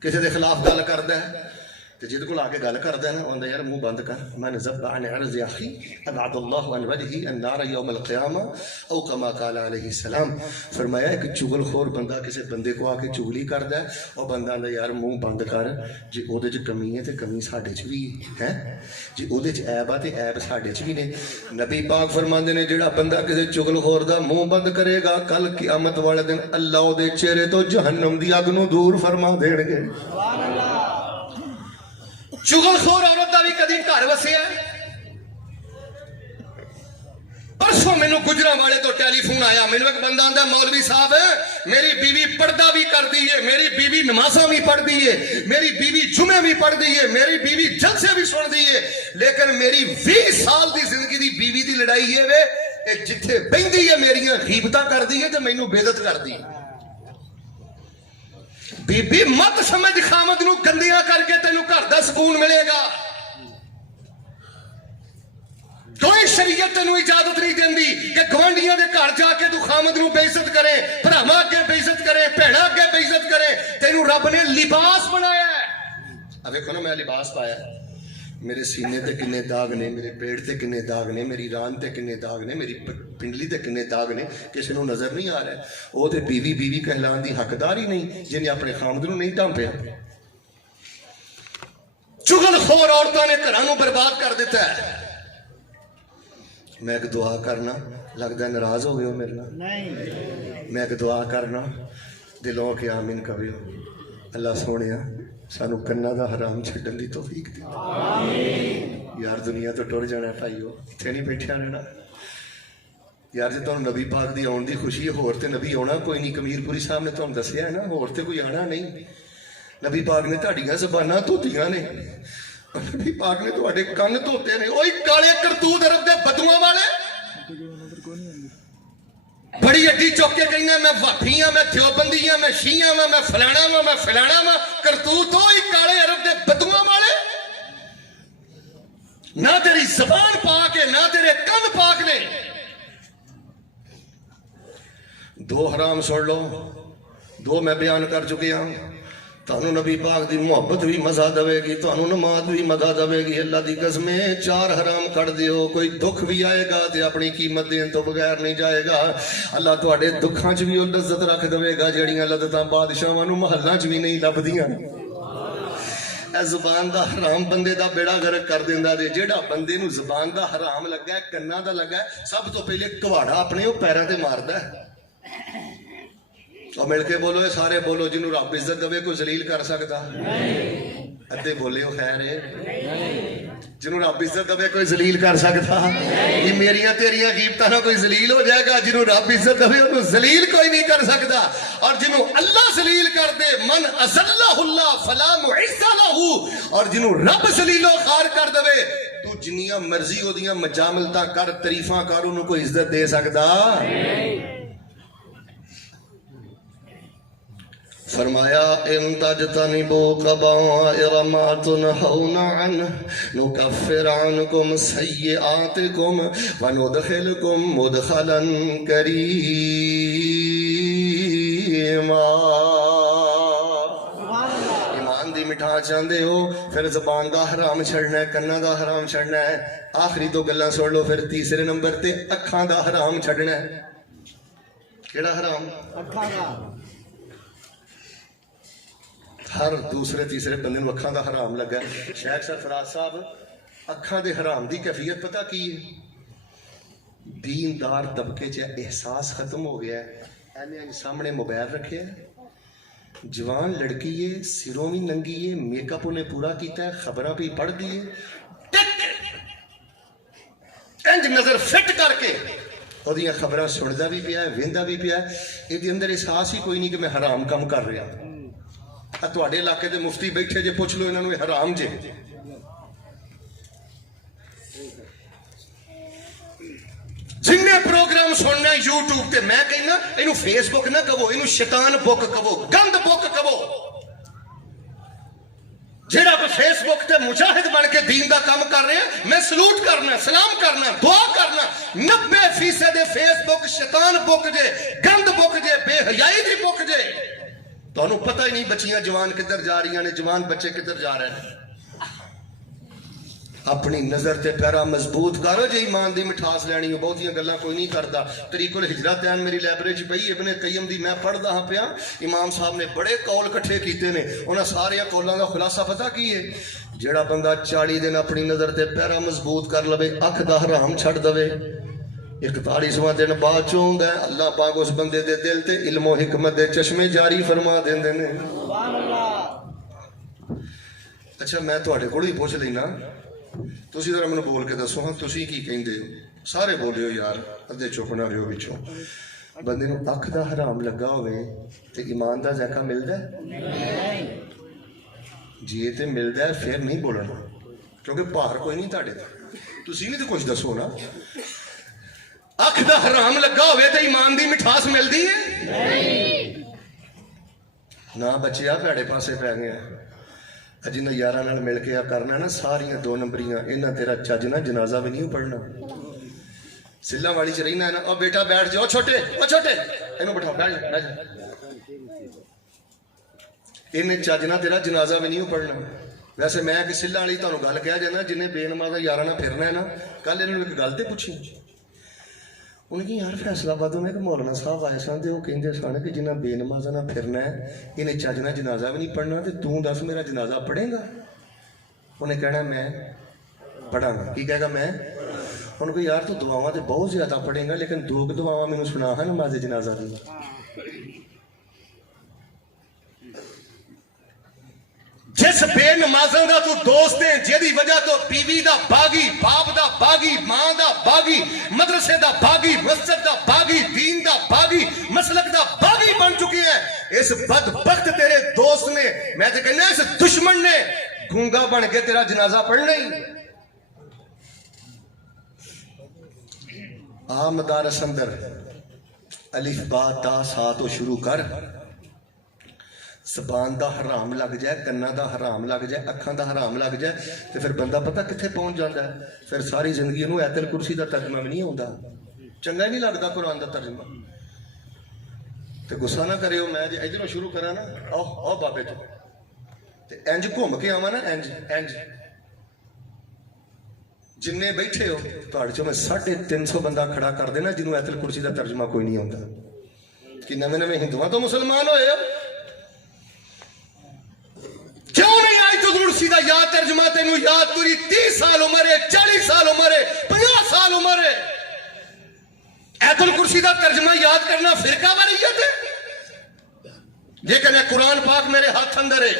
کسی دے خلاف گل کردا ہے، تے جد کول آ کے گل کردا ہے نا، اوندا یار منہ بند کر، من ذب عن عرض اخی ابعد اللہ عن وجهه النار یوم القیامہ او کما قال علیہ السلام۔ فرمایا کہ چغل خور بندہ کسی بندے کو آ کے چغلی کردا ہے، او بندہ آندا یار منہ بند کر، جے اودے چ کمی ہے تے کمی ساڈے چ وی ہے، جے اودے چ عیب ہے تے عیب ساڈے چ وی نے۔ نبی پاک فرماندے نے جڑا بندہ کسی چغل خور دا منہ بند کرے گا، کل قیامت والے دن اللہ اودے چہرے تو جہنم دی اگ نو دور فرما دین گے۔ سبحان اللہ۔ چغل خور عورت دا بھی کدی گھر وسیا؟ پرسوں مینوں گجراں والے تو ٹیلی فون آیا، مینوں ایک بندہ آندا مولوی صاحب میری بیوی پردہ بھی کرتی ہے، میری بیوی نمازاں بھی پڑھتی ہے، میری بیوی جمعے بھی پڑھتی ہے، میری بیوی جلسے بھی سنتی ہے، لیکن میری 20 سال دی زندگی دی بیوی دی لڑائی ہے وے اے جتھے بہندی ہے میریاں غیبتاں کردی ہے تے مینوں بے عزت کردی ہے۔ بی بی مت سمجھ خامد نو گندیاں کر کے تینوں گھر دا سکون ملے گا، کوئی شریعت تینوں اجازت نہیں دیندی کہ گوانڈیاں دے گھر جا کے تو خامد نو بے عزت کرے، بھراواں اگے بے عزت کرے، بھیڑاں اگے بے عزت کرے۔ تینوں رب نے لباس بنایا ہے۔ اب دیکھو نا میں لباس پایا، میرے سینے تے کنے داغ نے، میرے پیٹ تے کنے داغ نے، میری ران تے کنے داغ نے، میری پنڈلی تے کنے داغ نے، کسی نو نظر نہیں آ رہا ہے۔ وہ تے بیوی بیوی کہلان دی حقدار ہی نہیں جنہیں اپنے خامد نو نہیں ڈھانپیا۔ چغل خور عورتوں نے گھراں نو برباد کر دیتا ہے۔ میں ایک دعا کرنا، لگتا ہے ناراض ہو گئے ہو میرے نال؟ نہیں، میں ایک دعا کرنا دلوں کے آمین کبھی ہو، اللہ سونیا سانو کنا دا حرام چھڈن دی توفیق دی۔ آمین۔ یار دنیا تو ٹر جانا بھائیو، اتنے نہیں بیٹھے رہنا یار۔ جے تانوں نبی پاک دی آن دی خوشی ہے، ہور تے نبی آنا کوئی نہیں، کمیر پوری صاحب نے تانوں دسیا ہے نا، ہور تے کوئی آنا نہیں۔ نبی پاک نے تہاڈیاں زباناں دھوتیاں نے، نبی پاک نے تہاڈے کن دھوتے نے۔ اوئے کالے کرتوت عرب دے بدواں والے بڑی اڈی چوک کے کہنا میں وحی ہاں، میں دیوبندی ہاں، میں شیعہ ہاں، میں فلانا ہاں، میں فلانا ہاں۔ کرتوت ہوئی کالے عرب دے بدواں والے، نہ تیری زبان پاک ہے نہ تیرے کن پاک نے۔ دو حرام سن لو، دو میں بیان کر چکے ہوں۔ تانوں نبی پاک دی محبت بھی مزہ دے گی، تانوں نماز بھی مزہ دے گی۔ اللہ دی قسمیں 4 حرام کر دیو، کوئی دکھ بھی آئے گا تے اپنی قیمت دین تو بغیر نہیں جائے گا۔ اللہ تواڈے دکھاں چ بھی او لذت رکھ دے گا جڑیاں لذتاں بادشاہاں نوں محلاں چ بھی نہیں لبدیاں۔ اے زبان دا حرام بندے دا بیڑا غرق کر دیندا جے۔ جیڑا بندے نوں زبان دا حرام لگا ہے، کناں دا لگا ہے، سب تو پہلے کواڑا اپنے او پیراں تے ماردا ہے۔ اور مل کے بولو، اے سارے بولو، جنہوں رب عزت دے کوئی ذلیل کر سکتا؟ ادھے بولے ہو خیر ہے، جنہوں رب عزت دے کوئی ذلیل کر سکتا؟ یہ میریاں تیریاں غیبتاں نہ کوئی ذلیل ہو جائے گا، جنہوں رب عزت دے انہوں ذلیل کوئی نہیں کر سکتا۔ اور جنہوں اللہ ذلیل کر دے، من اذلہ اللہ فلا معز لہ، اور جنہوں رب ذلیل و خوار کر دے تو جنیاں مرضی ہو دیاں مجاملتاں کر، تعریفاں کر، انہوں کوئی عزت دے سکتا؟ فرمایا ان تجتنبوا کبائر ما تنہون عنہ نکفر عنکم سیئاتکم وندخلکم مدخلا کریما. ایمان دی مٹھا چاہندے ہو پھر زبان دا حرام چھڑنا ہے، کنا دا حرام چھڑنا ہے. آخری دو گلاں سن لو. پھر تیسرے نمبر تے اکھاں دا حرام چھڑنا ہے. کیڑا حرام؟ اکھاں دا. ہر دوسرے تیسرے بندے نوں اکھاں دا حرام لگا. شیخ سرفراز صاحب اکھاں دے حرام دی کیفیت پتہ کی ہے؟ دیندار طبقے چ احساس ختم ہو گیا ہے. اینے سامنے موبائل رکھے ہے، جوان لڑکی ہے، سروں بھی ننگی ہے، میک اپ انہیں پورا کیتا ہے، خبراں بھی پڑھ دی ہے، انج نظر فٹ کر کے وہ خبراں سندا بھی پیا ہے، ویندا بھی پیا ہے. یہ اندر احساس ہی کوئی نہیں کہ میں حرام کام کر رہا. تواڈے علاقے دے مفتی بیٹھے جے، پوچھ لو انہاں نوں حرام جے. جن نے پروگرام سننا یوٹیوب تے، میں کہنا اینو فیس بک نہ کہو، اینو شیطان بک کہو، گند بک کہو. جہاں کوئی فیس بک تے مجاہد بن کے دین دا کام کر رہے ہیں، میں سلوٹ کرنا، سلام کرنا، دعا کرنا. 90% فیس بک شیطان بک جے، گند بک جے، بے حیائی دی بک جے. تانوں پتہ ہی نہیں بچیاں جوان کدھر جا رہی ہیں، جوان بچے کدھر جا رہے ہیں. اپنی نظر تے پیرا مضبوط کرو جے ایمان دی مٹھاس لینی ہو. بہتیاں گلاں کوئی نہیں کرتا. طریق الہجرت میری لائبریری چ پئی، ابن قیم دی میں پڑھدا ہاں پیا. امام صاحب نے بڑے قول کٹھے کیتے نے. انہاں سارے قولاں دا خلاصہ پتہ کی ہے؟ جیڑا بندہ 40 دن اپنی نظر تے پیرا مضبوط کر لوے، اکھ دا حرام چھڑ دوے، 41واں دن بعد چوں ہوندا ہے اللہ پاک اس بندے دے دل تے علم و حکمت دے چشمے جاری فرما دیندے نے. سبحان اللہ. اچھا میں تواڈے کول ہی پوچھ لینا، تسی ذرا مینوں بول کے دسو ہاں تسی کی کہندے ہو؟ سارے بولیو یار، ادھے چپ نہ رہو وچوں. بندے نوں اکھ دا حرام لگا ہوئے تے ایمان دا ذائقہ ملدا ہے؟ جی یہ تے ملدا ہے پھر نہیں بولنا، کیونکہ بھار کوئی نہیں تہاڈے تے. تسی نہیں تے کچھ دسو نا. اکھ دا حرام لگا ہوئے تے ایمان دی مٹھاس ملدی ہے؟ نہ بچیا پیڑے پاسے پی گئے. جنہیں یاراں نال مل کے کرنا نا ساریاں 2 نمبریاں، انہاں تیرا چج نہ جنازہ بھی نہیں پڑھنا. سلہ والی چ رہنا ہے نا، او بیٹا بیٹھ جاؤ، چھوٹے او چھوٹے اینو بٹھاؤ، بیٹھ جا بیٹھ جا. انہیں چج نہ تیرا جنازہ بھی نہیں پڑھنا. ویسے میں کہ سلہ والی تانوں گل کہہ جانا، جنہیں بے نمازہ یاراں نال پھرنا ہے نا، کل انہوں نے ایک گل تے پوچھی. انہیں کہ یار فیصلہ آبادوں میں ایک مولانا صاحب آئے سن تے وہ کہندے سن کہ جنہیں بے نمازہ نہ پھرنا ہے، انہیں چج نہ جنازہ بھی نہیں پڑھنا، تے توں دس میرا جنازہ پڑھے گا؟ انہیں کہنا میں پڑھاں گا. کی کہے گا میں؟ انہوں کہ یار تو دعاواں تے بہت زیادہ پڑھے گا، لیکن 2 دعاواں مینوں سنا ہے نماز جنازہ دی. جس بے نمازاں دا تو دوست ہے، جیدی وجہ تو بیوی دا باغی، باپ دا باغی، ماں دا باغی، مدرسے دا باغی، مسجد دا باغی، دین دا باغی، مسلک دا باغی بن چکی ہے. اس بدبخت تیرے دوست نے، میں تے کہنا اس دشمن نے گونگا بن کے تیرا جنازہ پڑھنا ہی. آ مدارس اندر الف با تا سا تو شروع کر. زبان دا حرام لگ جائے، کنا دا حرام لگ جائے، اکھاں دا حرام لگ جائے تو پھر بندہ پتہ کتنے پہنچ جاتا ہے. پھر ساری زندگی انہوں ایت الکرسی دا ترجمہ بھی نہیں آتا. چنگا ہی نہیں لگتا قرآن دا ترجمہ. تو غصہ نہ کرے ہو، میں جی ادھروں شروع کرا نا، آؤ بابے تو انج گھوم کے آواں نا، انج جن بیٹھے ہو تہاڈے چوں میں 350 بندہ کھڑا کر دینا جنہوں ایت الکرسی دا ترجمہ کوئی نہیں آتا. کہ نویں ہندوؤں تو مسلمان ہوئے ہو، کیوں نہیں آئی تو درسی دا یا ترجمہ تینوں یاد تری 30 سال عمر ہے، 40 سال عمر ہے، 50 سال عمر ہے. ایت الکرسی دا ترجمہ یاد کرنا فرقہ واریت ہے؟ لیکن یہ قرآن پاک میرے ہاتھ اندر ہے.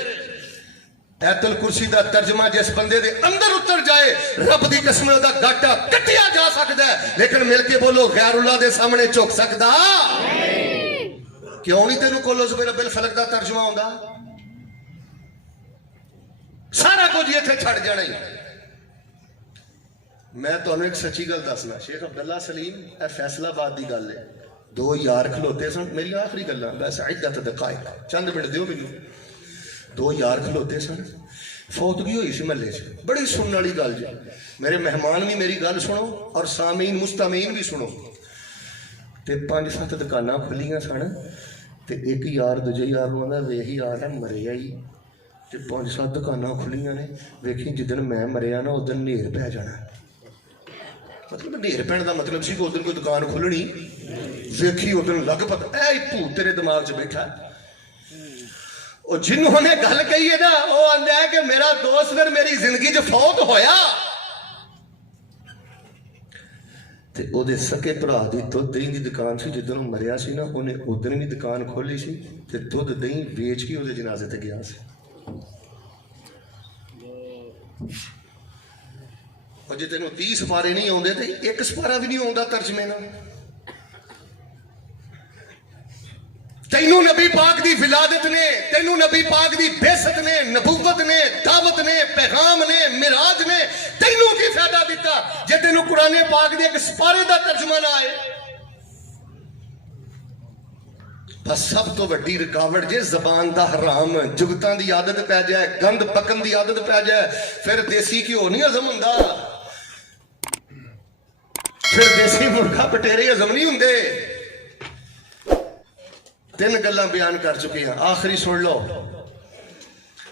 ایت الکرسی دا ترجمہ جس بندے دے اندر اتر جائے، رب دی قسم دا گاٹا کٹیا جا سکتا ہے، لیکن مل کے بولو غیر اللہ دے سامنے چوک سکتا؟ کیوں نہیں تینوں کولو زبیر رب الفلق دا ترجمہ ہوندا؟ سارا کچھ یہ تھے چھڑ جانا ہی. میں تو ایک سچی گل دسنا، شیخ عبداللہ سلیم اے فیصلہ آباد دی گل ہے. دو یار کھلوتے سن، میری آخری گلاں بس عدت دقائق چند منٹ دیو مینوں. دو یار کھلوتے سن، فوتگی ہوئی سی محلے سے، بڑی سننے والی گل جی. میرے مہمان بھی میری گل سنو اور سامعین مستمعین بھی سنو. تے 5-7 دکاناں کھلیاں سن تے ایک یار دوجے یار نوں آندا ویکھ یار ہے مریا ہی. تے 5-7 دکاناں کھلیاں نے، ویکھی جدن میں مریا نا ادن نیر پی جانا. مطلب نیر پہن کا مطلب سی کہ ادھر کوئی دکان کھلنی، ویکھی ادھر لگ پتا اے بھوت تیرے دماغ چ بیٹھا. جنہوں نے گل کہی ہے نا وہ آتا ہے کہ میرا دوست پھر میری زندگی چ فوت ہویا تے او دے سکے بھرا دی دودھ دہی دی دکان سی. جدن مریا سی نا انہیں ادھر بھی دکان کھولی سی تے دودھ دہی بیچ کے وہ جنازے تے گیا سی. اور جی تینوں 30 سپارے نہیں آتے تو ایک سپارا بھی نہیں آتا ترجمے نال. تینوں نبی پاک دی ولادت نے، تینوں نبی پاک دی بعثت نے، نبوت نے، دعوت نے، پیغام نے، معراج نے تینوں کی فائدہ دیتا جے تینوں قرآن پاک دی ایک سپارے دا ترجمہ نہ آئے. بس سب تو وڈی رکاوٹ جے زبان دا حرام، جگتاں دی عادت پہ جائے، گند پکن دی عادت پہ جائے، پھر دیسی گھیو نہیں ہضم ہوندا، پھر دیسی مرغا پٹیرے ہضم نہیں ہوندے. 3 گلاں بیان کر چکے ہیں، آخری سن لو.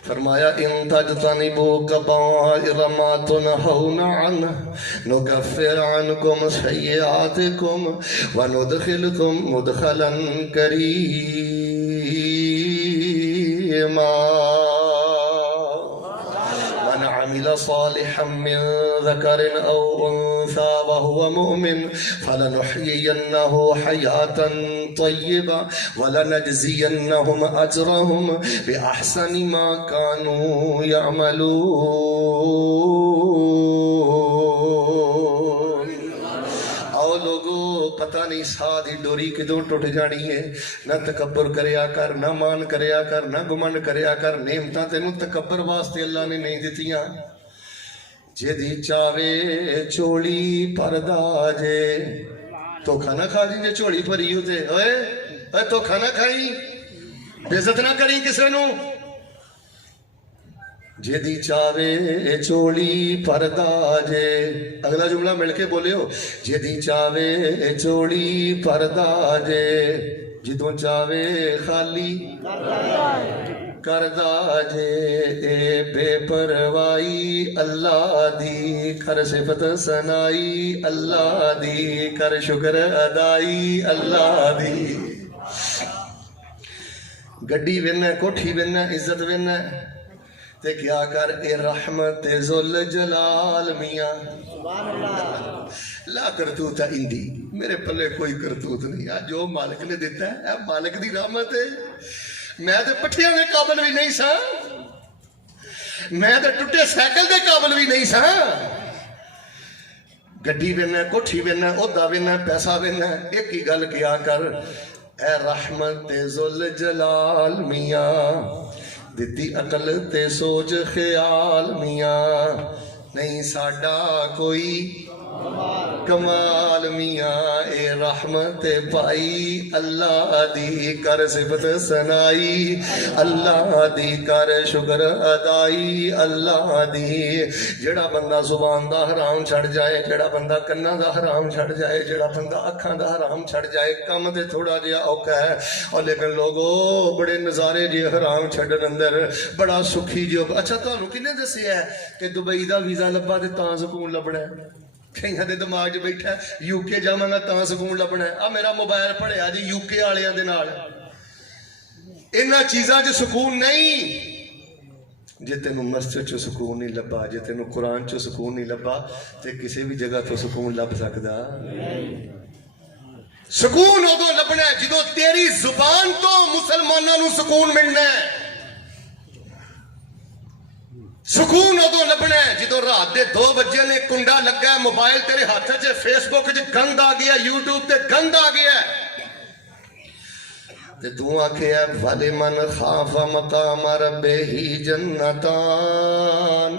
فرمایا ان تجتنبوا کبائر ما تنہون عنہ نکفر عنکم سیئاتکم وندخلکم مدخلا کریما. من عمل صالحا من ذکر او انثى وهو مؤمن فلنحيينه حياة طيبة ولنجزينهم أجرهم بأحسن ما كانوا يعملون. آؤ لوگو پتہ نہیں ساہ دی ڈوری کدوں ٹوٹ جانی ہے. نہ تکبر کریا کر، نہ مان کریا کر، نہ گمنڈ کریا کر. نعمتاں تینوں تکبر واسطے اللہ نے نہیں دتیاں. جدی چاوے چوڑی پردا جے تو کھانا کھا جی. جے چوڑی پری ہوتے اوے تو کھانا کھائی، بےزت نہ کری کسے نو. جدی چاوے چوڑی پردا جے، اگلا جملہ مل کے بولے ہو. جدی چاوے چوڑی پردا جے، جدوں چاوے خالی کردا جے. اے بے پروائی اللہ دی، کر صفت سنائی اللہ دی، کر شکر ادائی اللہ دی. گڈی وینا، کوٹھی وینا، عزت وینا تے کیا کر اے رحمت ذل جلال میاں. لا کرتوت اندی، میرے پلے کوئی کرتوت نہیں. آج جو مالک نے دیتا ہے اے مالک دی رحمت ہے. میں تے پٹھیاں دے قابل بھی نہیں سا، میں تے ٹوٹے سائیکل دے قابل بھی نہیں سا. گڈی وینا، کوٹھی وینا، عہدہ وینا، پیسہ وینا، ایک ہی گل کیا کر اے رحمت ذل جلال میاں. دتی عقل تے سوچ خیال میاں، نہیں ساڈا کوئی کمال میاں. اے رحمت پائی اللہ دی، کر صفت سنائی اللہ دی، کر شکر ادائی اللہ دی. جڑا بندہ زبان دا حرام چھڑ جائے، جڑا بندہ کناں دا حرام چھڑ جائے، جڑا بندہ اکھاں دا حرام چھڑ جائے، کم تے تھوڑا جہا اوکھا ہے. اور لیکن لوگو بڑے نظارے جی حرام چھڑن اندر بڑا سکھی جو. اچھا تانوں کنے دسیا ہے کہ دبئی دا ویزا لبا تے تاں سکون لبنا ہے؟ کئی دے دماغ چ بیٹھا یو کے جاواں گا تاں سکون لبنا ہے. آ میرا موبائل پڑھیا جی یو کے والیاں دے نال. انہاں چیزاں چ سکون نہیں. جے تینوں مسجد چ سکون نہیں لبا، جے تینوں قرآن چ سکون نہیں لبا تے کسی بھی جگہ تو سکون لب سکدا. سکون ادو لبنا ہے جدو تیری زبان تو مسلماناں نوں سکون ملنا ہے. سکون ادو لبنا ہے جدو رات دے 2 بجے نے کنڈا لگا ہے، موبائل تیرے ہاتھ چ، فیس بک چ گند آ گیا، یوٹیوب تے گند آ گیا تے تو آکھے وَلِمَنْ خَافَ مَقَامَ رَبِّهِ جَنَّتَانِ.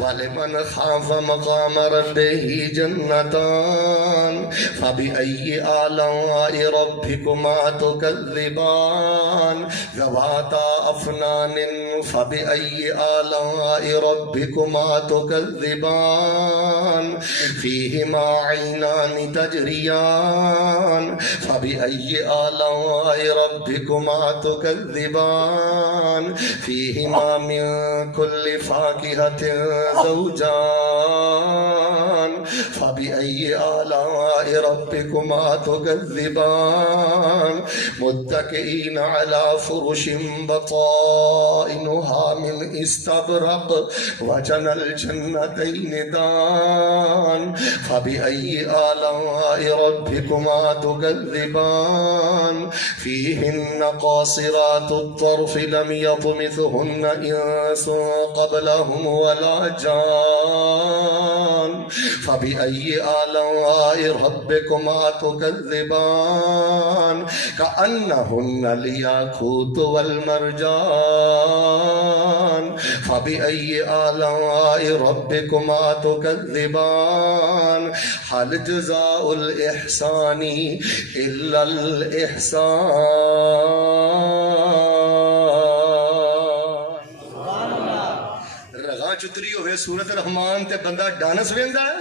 وَلِمَنْ خَافَ مَقَامَ رَبِّهِ جَنَّتَانِ. فبأي آلاء ربكما تكذبان ذواتا أفنان فبأي آلاء ربكما تكذبان فيهما عينان تجريان فبأي آلاء ربكما تكذبان فيهما من كل فاكهة زوجان فبأي آلاء ربكما تكذبان متكئين على فرش بطائنها من استبرق وجنى الجنتين دان فبأي آلاء ربكما تكذبان فيهن قاصرات الطرف لم يطمثهن إنس قبلهم ولا جان فبأي آلاء ربكما تكذبان كأنهن الياقوت والمرجان فبأي آلاء ربكما تكذبان هل جزاء الإحسان إلا الإحسان رغاں چتری ہوئے سورت رحمان تے بندہ ڈانس ویندا ہے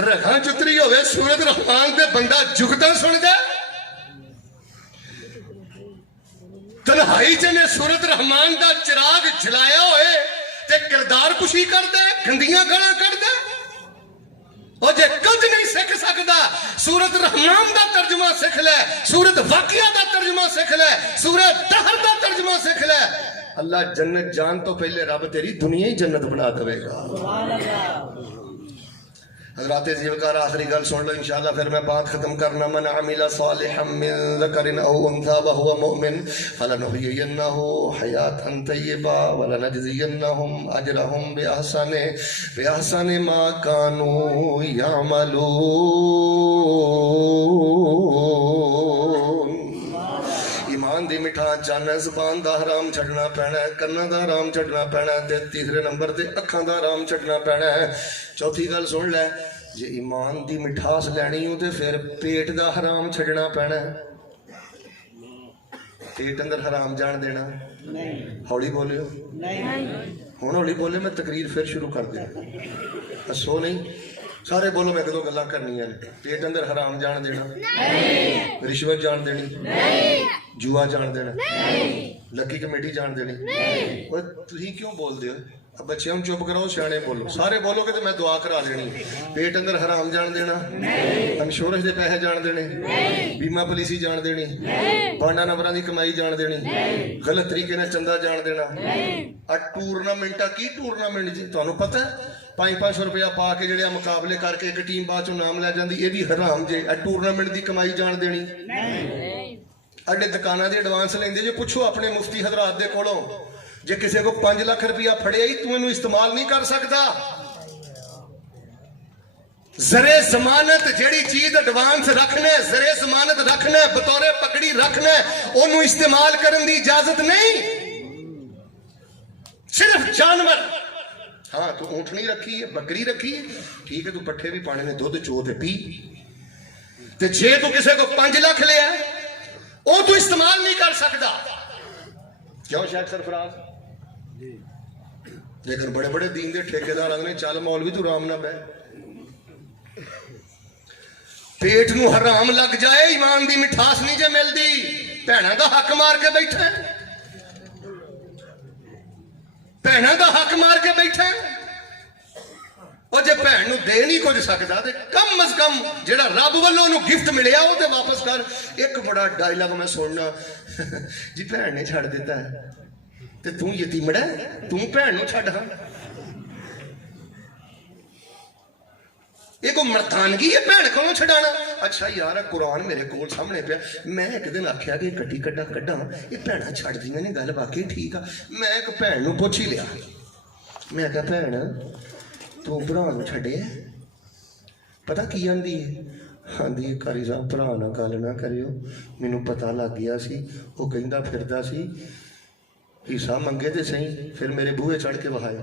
رغاں چتری ہوئے سورت رحمان تے بندہ جھکتا سندا ہے تنہائی جنے سورت رحمان دا چراغ جلایا ہوئے تے کردار کشی کر دے گندیاں گالاں کر دے اور جے کچھ نہیں سکھ سکدا سورت رحمان دا ترجمہ سکھ لے سورت واقعہ دا ترجمہ سکھ لے سورت دہر دا ترجمہ سکھ لے اللہ جنت جان تو پہلے رب تیری دنیا ہی جنت بنا دے گا حضرات زیوکار آخری گل سن لو انشاءاللہ پھر میں بات ختم کرنا من عمل صالحا من ذکر او انثى وهو مؤمن فلنحيينه حیاة طیبہ ولنجزینهم اجرهم باحسن ما كانوا يعملون ایمان دی مٹھا چاہنا زبان دا حرام چھڑنا پینا ہے کنہ دا حرام چھڑنا پینا ہے تیسرے نمبر تے اکھاں دا حرام چھڑنا پینا ہے چوتھی گل سن لے جے ایمان دی مٹھاس لینی ہوں تے پھر پیٹ دا حرام چھڑنا پینا ہے پیٹ اندر حرام جان دینا ہولی بولے ہوں ہولی بولے میں تقریر پھر شروع کر دیا ہسو نہیں سارے بولو میں کدو گلاں کرنی ہیں پیٹ اندر حرام جان دینا رشوت جان دینی جوا جان دینا لکی کمیٹی جان دینی تھی کیوں بول دے اب بچے ہم چپ کرو سیانے بولو سارے بولو گے تو میں دعا کرا دینی پیٹ اندر حرام جان دینا انشورنس دے پیسے جان دینے بیمہ پالیسی جان دینی بانڈا نمبران دی کمائی جان دینی غلط طریقے نے چندہ جان دینا ٹورنامنٹا کی ٹورنامنٹ جی تانوں پتہ ہے 500 روپیہ پا کے جڑے مقابلے کر کے ایک ٹیم بعد چوں نام لے جاندی یہ بھی حرام جے ٹورنامنٹ دی کمائی جان دینی اڈے دکاناں دے ایڈوانس لیندے جو پوچھو اپنے مفتی حضرات دے کولوں جے کسے کو 5 لاکھ روپیہ پھڑیا ہی تو انہوں استعمال نہیں کر سکتا زرے ضمانت جیڑی چیز ایڈوانس رکھنے زرے ضمانت رکھنے بطور پکڑی رکھنے انہوں استعمال کرن دی اجازت نہیں صرف جانور ہاں تو اونٹنی رکھی ہے بکری رکھی ہے ٹھیک ہے تو پٹھے بھی پانے نے دودھ چو تے پی تے جے تو کسے کو 5 لاکھ لیا ہے وہ تو استعمال نہیں کر سکتا کیوں شیخ سرفراز لیکن بڑے بڑے دین دے ٹھیکیدار آدھنے چل مولوی تو رام نہ بے پیٹ نو حرام لگ جائے ایمان دی مٹھاس نہیں جے مل دی بھیناں دا حق مار کے بیٹھے بھیناں دا حق مار کے بیٹھے اور جے بھین نو دے نہیں کچھ سکدا تے کم از کم جیڑا رب والوں نو گفٹ ملیا وہ تے واپس کر ایک بڑا ڈائلاگ میں سننا جی بھین نے چھڑ دیتا ہے تے تو یتیمڑا ہے تو بھین نو چھڑ ہاں یہ کوئی مرتانگی ہے بھین کوں چھڈانا اچھا یار قرآن میرے کول سامنے پیا میں ایک دن آکھیا کہ کٹی کڈا کڈا یہ بھیناں چھڑ دیاں نے گل باقی ٹھیک آ میں ایک بھین نو پوچھ ہی لیا میں کہا بھین تو بھرا نو چھڈے پتہ کی آندی ہے آندی قاری صاحب بھرا نال گل نہ کریو مینوں پتہ لگ گیا سی وہ کہندا پھردا سی حصہ منگے تے سہی پھر میرے بوہے چڑھ کے وہایا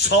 100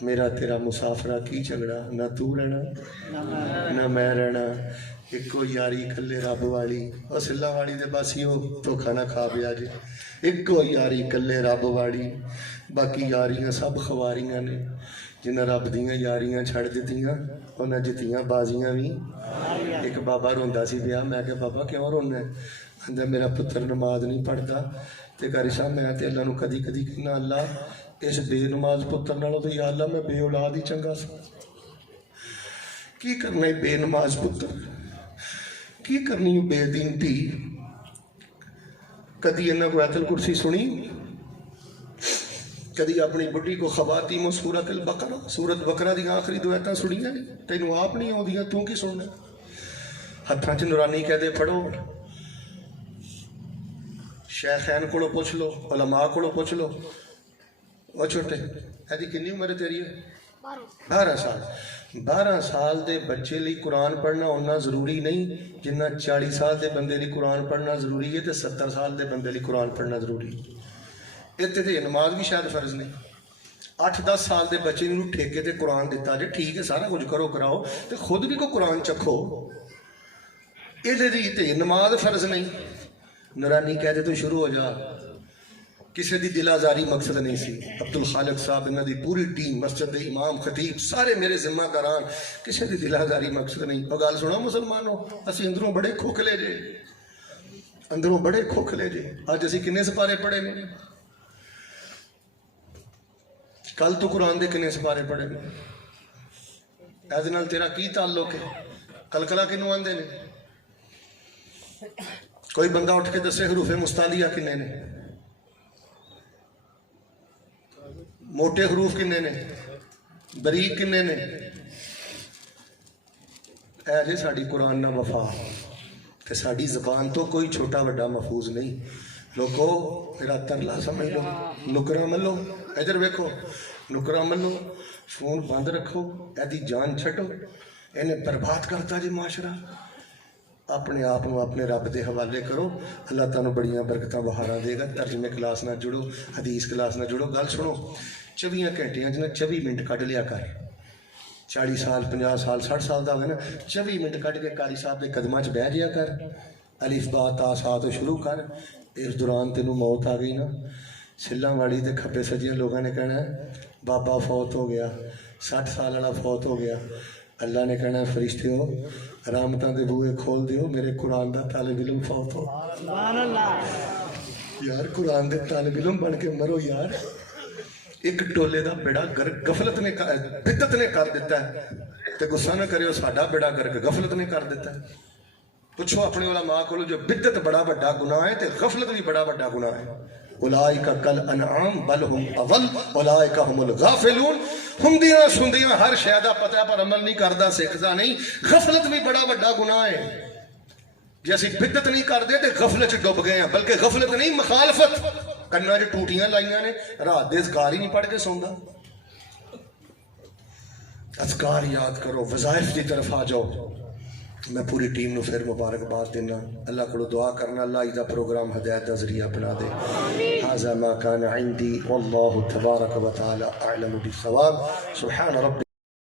میرا تیرا مسافرہ کی جھگڑا، نہ تو رہنا نہ میں رہنا، ایکو یاری کلے رب والی۔ اور سلا والی دے بس ہی دھوکھا نہ کھا پیا جی، ایکو یاری کلے رب والی، باقی یاریاں سب خواریاں نے، جنہیں رب دیاں یاریاں چھڑ دیتیاں انہیں جتیاں بازیاں بھی۔ ایک بابا روندا سی پیا، میں کہ بابا کیوں رونا ہے؟ آندا میرا پتر نماز نہیں پڑھتا تے قاری صاحب میں تے اللہ نو کدی کدی کہنا اللہ اس بے نماز پتر نالوں تو یا اللہ میں بے اولاد ہی چنگا سا۔ کی کرنا ہے بے نماز پتر، کی کرنی بے دین تھی؟ کدی انہاں کو آیت الکرسی سنی؟ کدی اپنی بڈی کو خواتیم و سورت البقرہ، سورت بقرہ دی آخری دو آیتاں سنیاں نہیں؟ تینوں آپ نہیں آؤندیاں تو کی سننا؟ ہتھاں چ نورانی کہہ دے پڑھو، شیخین کو پوچھ لو، علماء کو پوچھ لو۔ وہ چھوٹے ایدی کنی عمر تیری ہے؟ 12 سال۔ 12 سال دے بچے لی قرآن پڑھنا اتنا ضروری نہیں جنہ 40 سال دے بندے لی قرآن پڑھنا ضروری ہے تے 70 سال دے بندے لی قرآن پڑھنا ضروری ہے۔ اتنے تے نماز بھی شاید فرض نہیں۔ 8-10 سال دے بچے نو ٹھیکے تے قرآن دیتا جے ٹھیک ہے سارا کچھ کرو کراؤ تے خود بھی کو قرآن چکھو، یہ تے نماز فرض نہیں۔ نورانی کہہ دے تو شروع ہو جا، کسی دی دل آزاری مقصد نہیں سی۔ عبد الخالق صاحب انہاں دی پوری ٹیم، مسجد دے امام خطیب سارے میرے ذمہ داران، کسی دی دل آزاری مقصد نہیں۔ اور گل سنا مسلمانوں، اسی اندروں بڑے کھوکھلے جے، اندروں بڑے کھوکھلے جے۔ آج اسی کنے سپارے پڑھے نے؟ کل تو قرآن دے کنے سپارے پڑھے نے؟ ایدے نال تیرا کی تعلق ہے؟ کلکلا کنوں آندے نے؟ کوئی بندہ اٹھ کے دسے حروف مستعلیہ کنے نے؟ موٹے حروف کنے نے؟ بریک کنے نے؟ اے جے ساڑی قرآن نہ وفا کہ ساڑی زبان تو کوئی چھوٹا بڑا محفوظ نہیں۔ لوگو میرا ترلا سمجھ لو، نکرہ ملو، ادھر ویکھو، نکرہ ملو، فون بند رکھو، ایدی جان چھٹو، انہیں برباد کرتا جی معاشرہ۔ اپنے آپ کو اپنے رب دے حوالے کرو، اللہ تعالیٰ بڑیاں برکتاں بہاراں دے گا۔ ترجمے کلاس نہ جڑو، حدیث کلاس نہ جڑو، گل سنو 24 گھنٹیاں جنہیں 24 منٹ کٹ لیا کر۔ 40 سال 50 سال 60 سال دا ہوگا نا، 24 منٹ کٹ کے قاری صاحب دے قدماں چ بہ جیا کر، الف با تا سا تو شروع کر۔ اس دوران تینوں موت آ گئی نا، سلاں والی دے کھبے سجے لوگوں نے کہنا ہے بابا فوت ہو گیا، 60 سال والا فوت ہو گیا۔ اللہ نے کہنا ہے فرشتے ہو رحمتاں دے بوئے کھول دیو، میرے قرآن دا طالب علم فوت ہو۔ یار قرآن دے طالب علم بن کے مرو یار۔ ایک ٹولے دا بیڑا گرک غفلت نے بدت نے کر دیتا ہے، تے غصہ نہ کریو ساڈا بیڑا گرک غفلت نے کر دیتا ہے۔ پوچھو اپنے علماء کو جو بدت بڑا بڑا گناہ ہے تے غفلت بھی بڑا بڑا گناہ ہے۔ اولئک کل انعام بل ہم اضل اولئک هم الغافلون۔ ہندیاں سندیاں ہر شے دا پتہ پر عمل نہیں کردا، سکھدا نہیں۔ غفلت بھی بڑا بڑا گناہ ہے۔ جے اسی بدت نہیں کردے تے غفلت چ ڈب گئے ہیں، بلکہ غفلت نہیں مخالفت۔ کنا جو ٹوٹیاں لائیاں نے، رات دے اذکار ہی نہیں پڑھ کے سوندا۔ اذکار یاد کرو، وظائف کی طرف آ جاؤ۔ میں پوری ٹیم نو پھر مبارکباد دینا، اللہ کو دعا کرنا اللہ دا پروگرام ہدایت دا ذریعہ بنا دے۔ ھذا ما کان عندی واللہ تبارک و تعالی اعلم بالصواب۔ سبحان رب